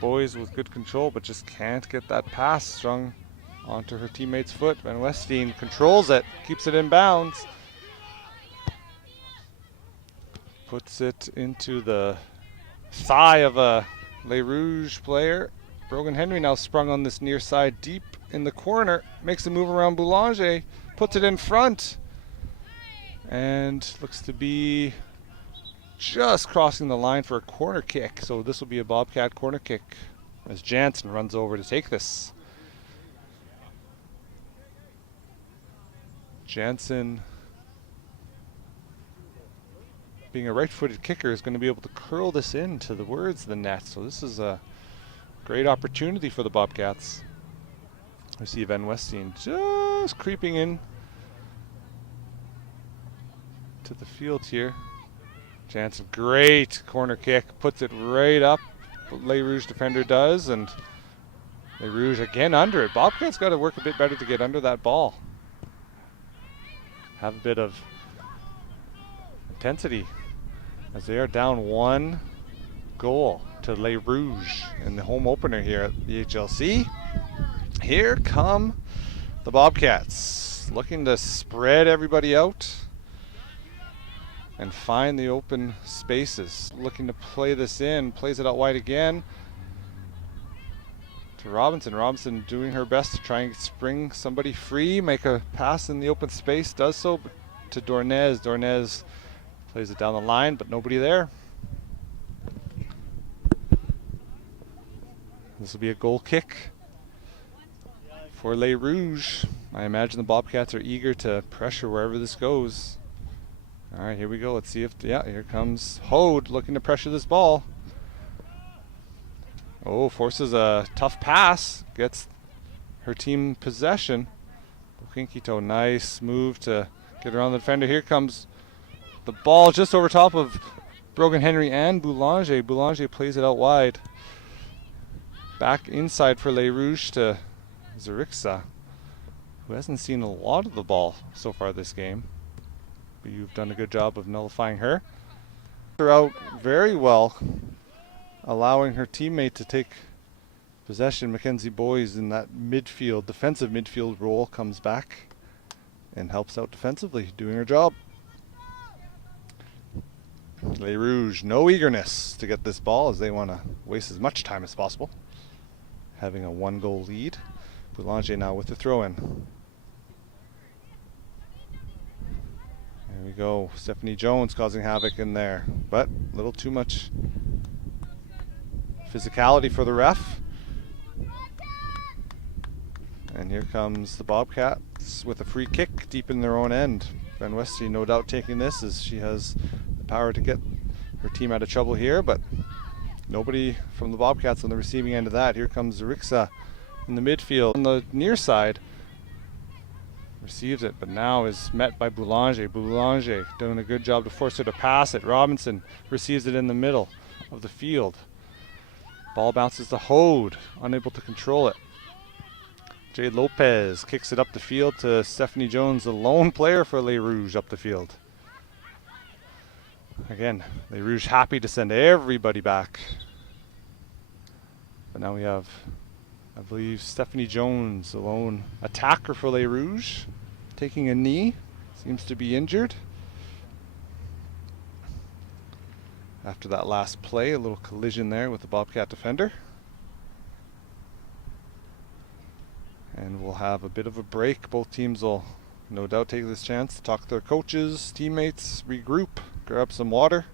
Boys with good control, but just can't get that pass strung onto her teammate's foot. Van Westeen controls it, keeps it in bounds. Puts it into the thigh of a Les Rouges player. Brogan Henry now sprung on this near side deep in the corner. Makes a move around Boulanger. Puts it in front. And looks to be just crossing the line for a corner kick. So this will be a Bobcat corner kick as Jansen runs over to take this. Jansen, being a right-footed kicker, is going to be able to curl this in to the words of the net. So this is a great opportunity for the Bobcats. I see Van Westeen just creeping in to the field here. Jansen, great corner kick, puts it right up. Les Rouges defender does, and Les Rouges again under it. Bobcats got to work a bit better to get under that ball. Have a bit of intensity as they are down 1 goal to Les Rouges in the home opener here at the HLC. Here come the Bobcats, looking to spread everybody out and find the open spaces. Looking to play this in, plays it out wide again to Robinson. Robinson doing her best to try and spring somebody free, make a pass in the open space, does so to Dornez. Dornez plays it down the line, but nobody there. This will be a goal kick for Les Rouges. I imagine the Bobcats are eager to pressure wherever this goes. All right, here we go. Let's see if, here comes Hode looking to pressure this ball. Oh, forces a tough pass, gets her team possession. Bokinkito, nice move to get around the defender. Here comes the ball just over top of Brogan Henry and Boulanger. Boulanger plays it out wide. Back inside for Les Rouges to Zarixa, who hasn't seen a lot of the ball so far this game. But you've done a good job of nullifying her. They're out very well, allowing her teammate to take possession. Mackenzie Boys in that midfield, defensive midfield role, comes back and helps out defensively, doing her job. Les Rouges, no eagerness to get this ball as they want to waste as much time as possible. Having a 1-goal lead. Boulanger now with the throw-in. There we go. Stephanie Jones causing havoc in there, but a little too much physicality for the ref. And here comes the Bobcats with a free kick deep in their own end. Van Westie no doubt taking this as she has the power to get her team out of trouble here, but nobody from the Bobcats on the receiving end of that. Here comes Zarixa in the midfield. On the near side, receives it, but now is met by Boulanger. Boulanger doing a good job to force her to pass it. Robinson receives it in the middle of the field. Ball bounces to Hode, unable to control it. Jade Lopez kicks it up the field to Stephanie Jones, the lone player for Les Rouges up the field. Again, Les Rouges happy to send everybody back. But now we have, I believe, Stephanie Jones, the lone attacker for Les Rouges, taking a knee. Seems to be injured. After that last play, a little collision there with the Bobcat defender. And we'll have a bit of a break. Both teams will no doubt take this chance to talk to their coaches, teammates, regroup, grab some water,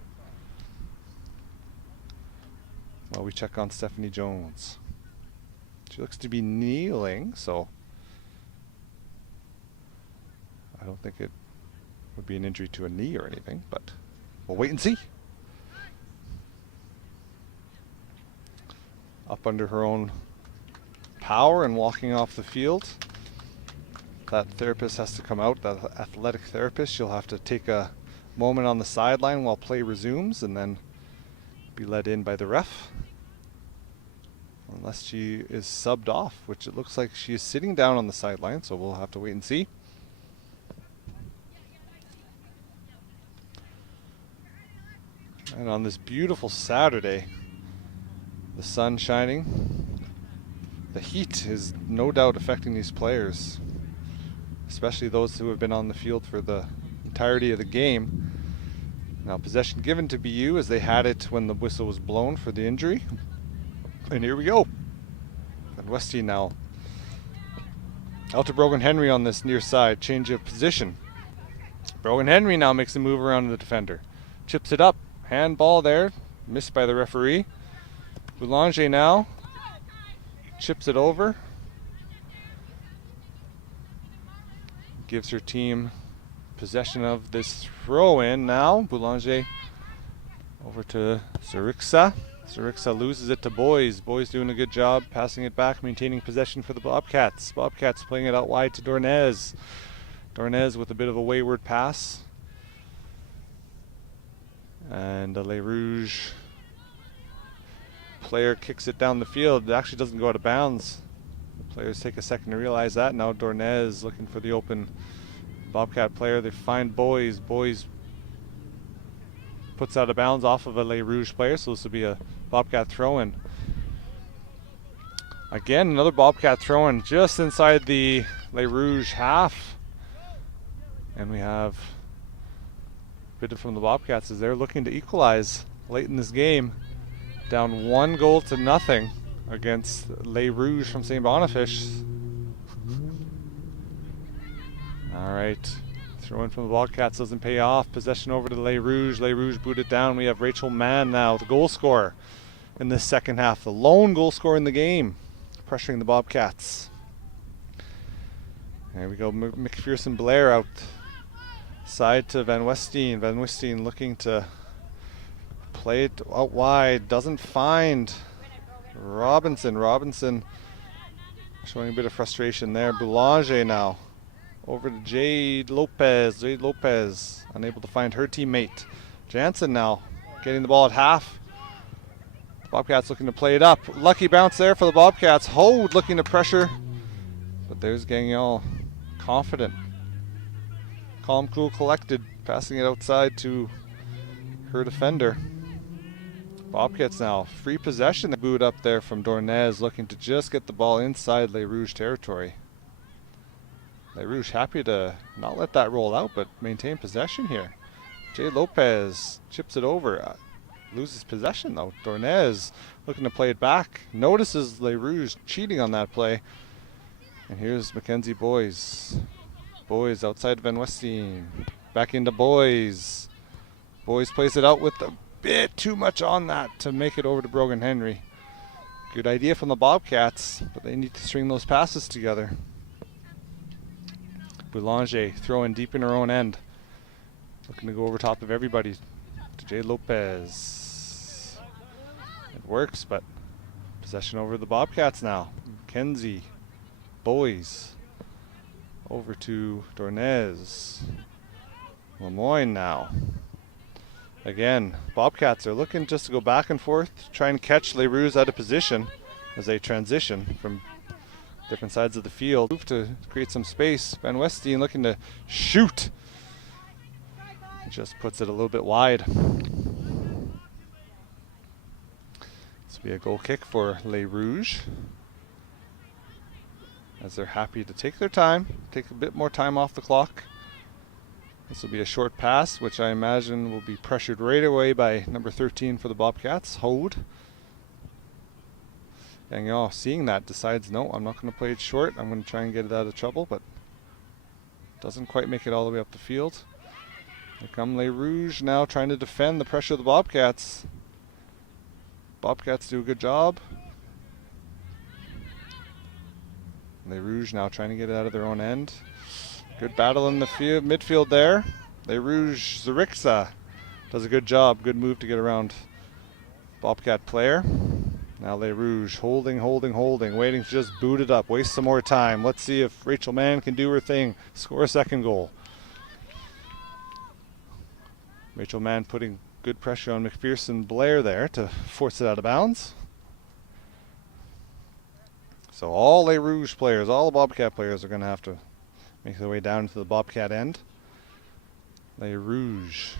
while we check on Stephanie Jones. She looks to be kneeling, so I don't think it would be an injury to a knee or anything, but we'll wait and see. Up under her own power and walking off the field. That therapist has to come out, that athletic therapist. She'll have to take a moment on the sideline while play resumes and then be let in by the ref. Unless she is subbed off, which it looks like she is sitting down on the sideline, so we'll have to wait and see. And on this beautiful Saturday, the sun shining, the heat is no doubt affecting these players, especially those who have been on the field for the entirety of the game. Now possession given to BU as they had it when the whistle was blown for the injury. And here we go. And Westie now out to Brogan Henry on this near side, change of position. Brogan Henry now makes a move around the defender. Chips it up, handball there, missed by the referee. Boulanger now chips it over. Gives her team possession of this throw-in now. Boulanger over to Zurixa. Zurixa loses it to Boys. Boys doing a good job passing it back, maintaining possession for the Bobcats. Bobcats playing it out wide to Dornez. Dornez with a bit of a wayward pass. And the Les Rouges player kicks it down the field. It actually doesn't go out of bounds. The players take a second to realize that. Now Dornez looking for the open Bobcat player. They find Boys. Boys puts out of bounds off of a Les Rouges player, so this will be a Bobcat throw-in. Again, another Bobcat throw-in just inside the Les Rouges half. And we have a bit from the Bobcats as they're looking to equalize late in this game. Down 1-0 against Les Rouges from St. Boniface. All right. Throw in from the Bobcats doesn't pay off. Possession over to Les Rouges. Les Rouges boot it down. We have Rachel Mann now, the goal scorer in this second half. The lone goal scorer in the game, pressuring the Bobcats. There we go. McPherson Blair out side to Van Westeen. Van Westeen looking to play it out wide. Doesn't find Robinson. Robinson showing a bit of frustration there. Boulanger now. Over to Jade Lopez. Jade Lopez unable to find her teammate. Jansen now getting the ball at half. Bobcats looking to play it up. Lucky bounce there for the Bobcats. Hode looking to pressure. But there's Gagnon. Confident. Calm, cool, collected. Passing it outside to her defender. Bobcats now. Free possession. Boot up there from Dornez looking to just get the ball inside Les Rouges territory. Les Rouges happy to not let that roll out, but maintain possession here. Jay Lopez chips it over. Loses possession though. Dornez looking to play it back. Notices Les Rouges cheating on that play. And here's Mackenzie Boys. Boys outside Van Westeen. Back into Boys. Boys plays it out with a bit too much on that to make it over to Brogan Henry. Good idea from the Bobcats, but they need to string those passes together. Boulanger throwing deep in her own end. Looking to go over top of everybody to Jay Lopez. It works, but possession over the Bobcats now. Mackenzie. Boys. Over to Dornez. Lemoyne now. Again, Bobcats are looking just to go back and forth, try and catch Les Rouges out of position as they transition from different sides of the field. Move to create some space. Van Westeen looking to shoot. Just puts it a little bit wide. This will be a goal kick for Les Rouges, as they're happy to take their time, take a bit more time off the clock. This will be a short pass, which I imagine will be pressured right away by number 13 for the Bobcats, Hode. Gagnon, seeing that, decides, no, I'm not going to play it short. I'm going to try and get it out of trouble, but doesn't quite make it all the way up the field. Here come Les Rouges now trying to defend the pressure of the Bobcats. Bobcats do a good job. Les Rouges now trying to get it out of their own end. Good battle in the midfield there. Les Rouges, Zarixa does a good job. Good move to get around Bobcat player. Now Les Rouges holding, waiting to just boot it up, waste some more time. Let's see if Rachel Mann can do her thing, score a second goal. Rachel Mann putting good pressure on McPherson Blair there to force it out of bounds. So all Les Rouges players, all the Bobcat players are going to have to make their way down to the Bobcat end. Les Rouges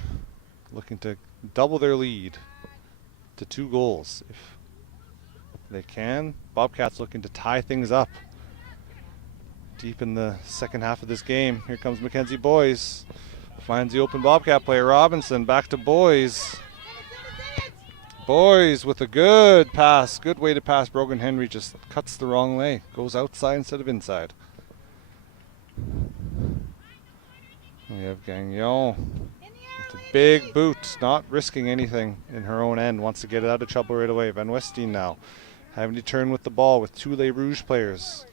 looking to double their lead to 2 goals if they can. Bobcats looking to tie things up deep in the second half of this game. Here comes Mackenzie Boys. Finds the open Bobcat player, Robinson. Back to Boys. Boys with a good pass. Good way to pass. Brogan Henry just cuts the wrong way. Goes outside instead of inside. We have Gagnon with a big boot. Not risking anything in her own end. Wants to get it out of trouble right away. Van Westeen now having to turn with the ball with 2 Les Rouges players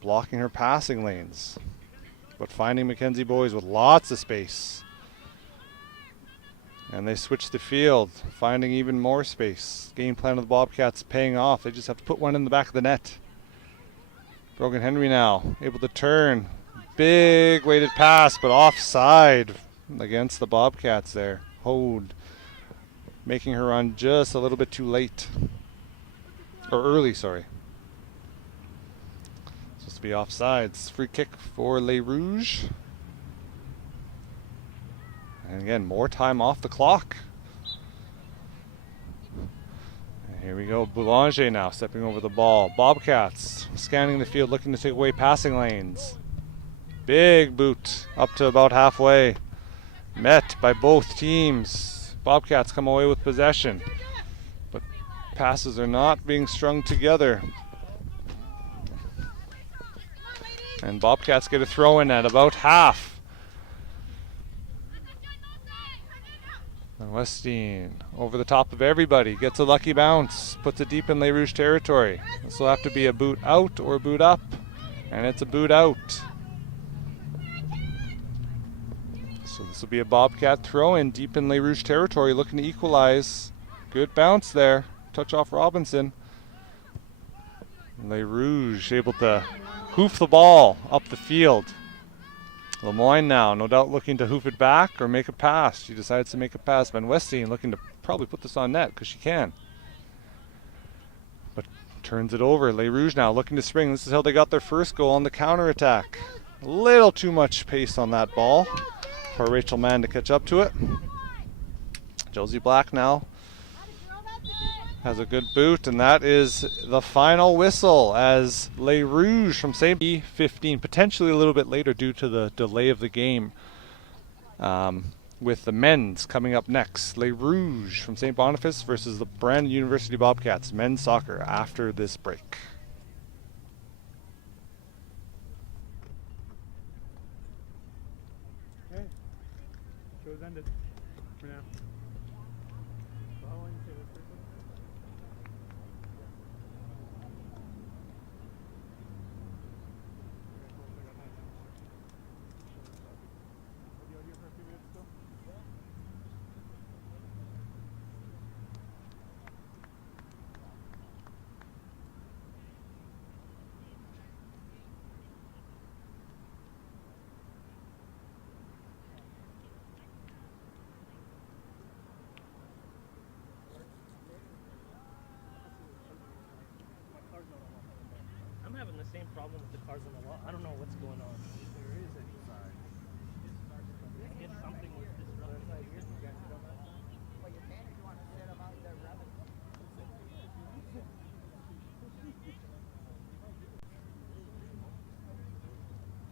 blocking her passing lanes, but finding Mackenzie Boys with lots of space. And they switch the field, finding even more space. Game plan of the Bobcats paying off. They just have to put one in the back of the net. Brogan Henry now able to turn. Big weighted pass, but offside against the Bobcats there. Hode making her run just a little bit too late. Or early, sorry. Supposed to be offsides. Free kick for Les Rouges. And again, more time off the clock. And here we go. Boulanger now stepping over the ball. Bobcats scanning the field, looking to take away passing lanes. Big boot up to about halfway. Met by both teams. Bobcats come away with possession, but passes are not being strung together. And Bobcats get a throw in at about half. And Westeen over the top of everybody, gets a lucky bounce, puts it deep in Les Rouges territory. This will have to be a boot out or a boot up, and it's a boot out. So this will be a Bobcat throw in deep in Les Rouges territory, looking to equalize. Good bounce there, touch off Robinson. Les Rouges able to hoof the ball up the field. Lemoyne now, no doubt looking to hoof it back or make a pass. She decides to make a pass. Van Westeen looking to probably put this on net because she can. But turns it over. Les Rouges now looking to spring. This is how they got their first goal on the counterattack. A little too much pace on that ball for Rachel Mann to catch up to it. Josie Black now has a good boot, and that is the final whistle as Les Rouges from Sept 15, potentially a little bit later due to the delay of the game, with the men's coming up next. Les Rouges from St. Boniface versus the Brandon University Bobcats, men's soccer, after this break. Okay, show's ended for now. same problem with the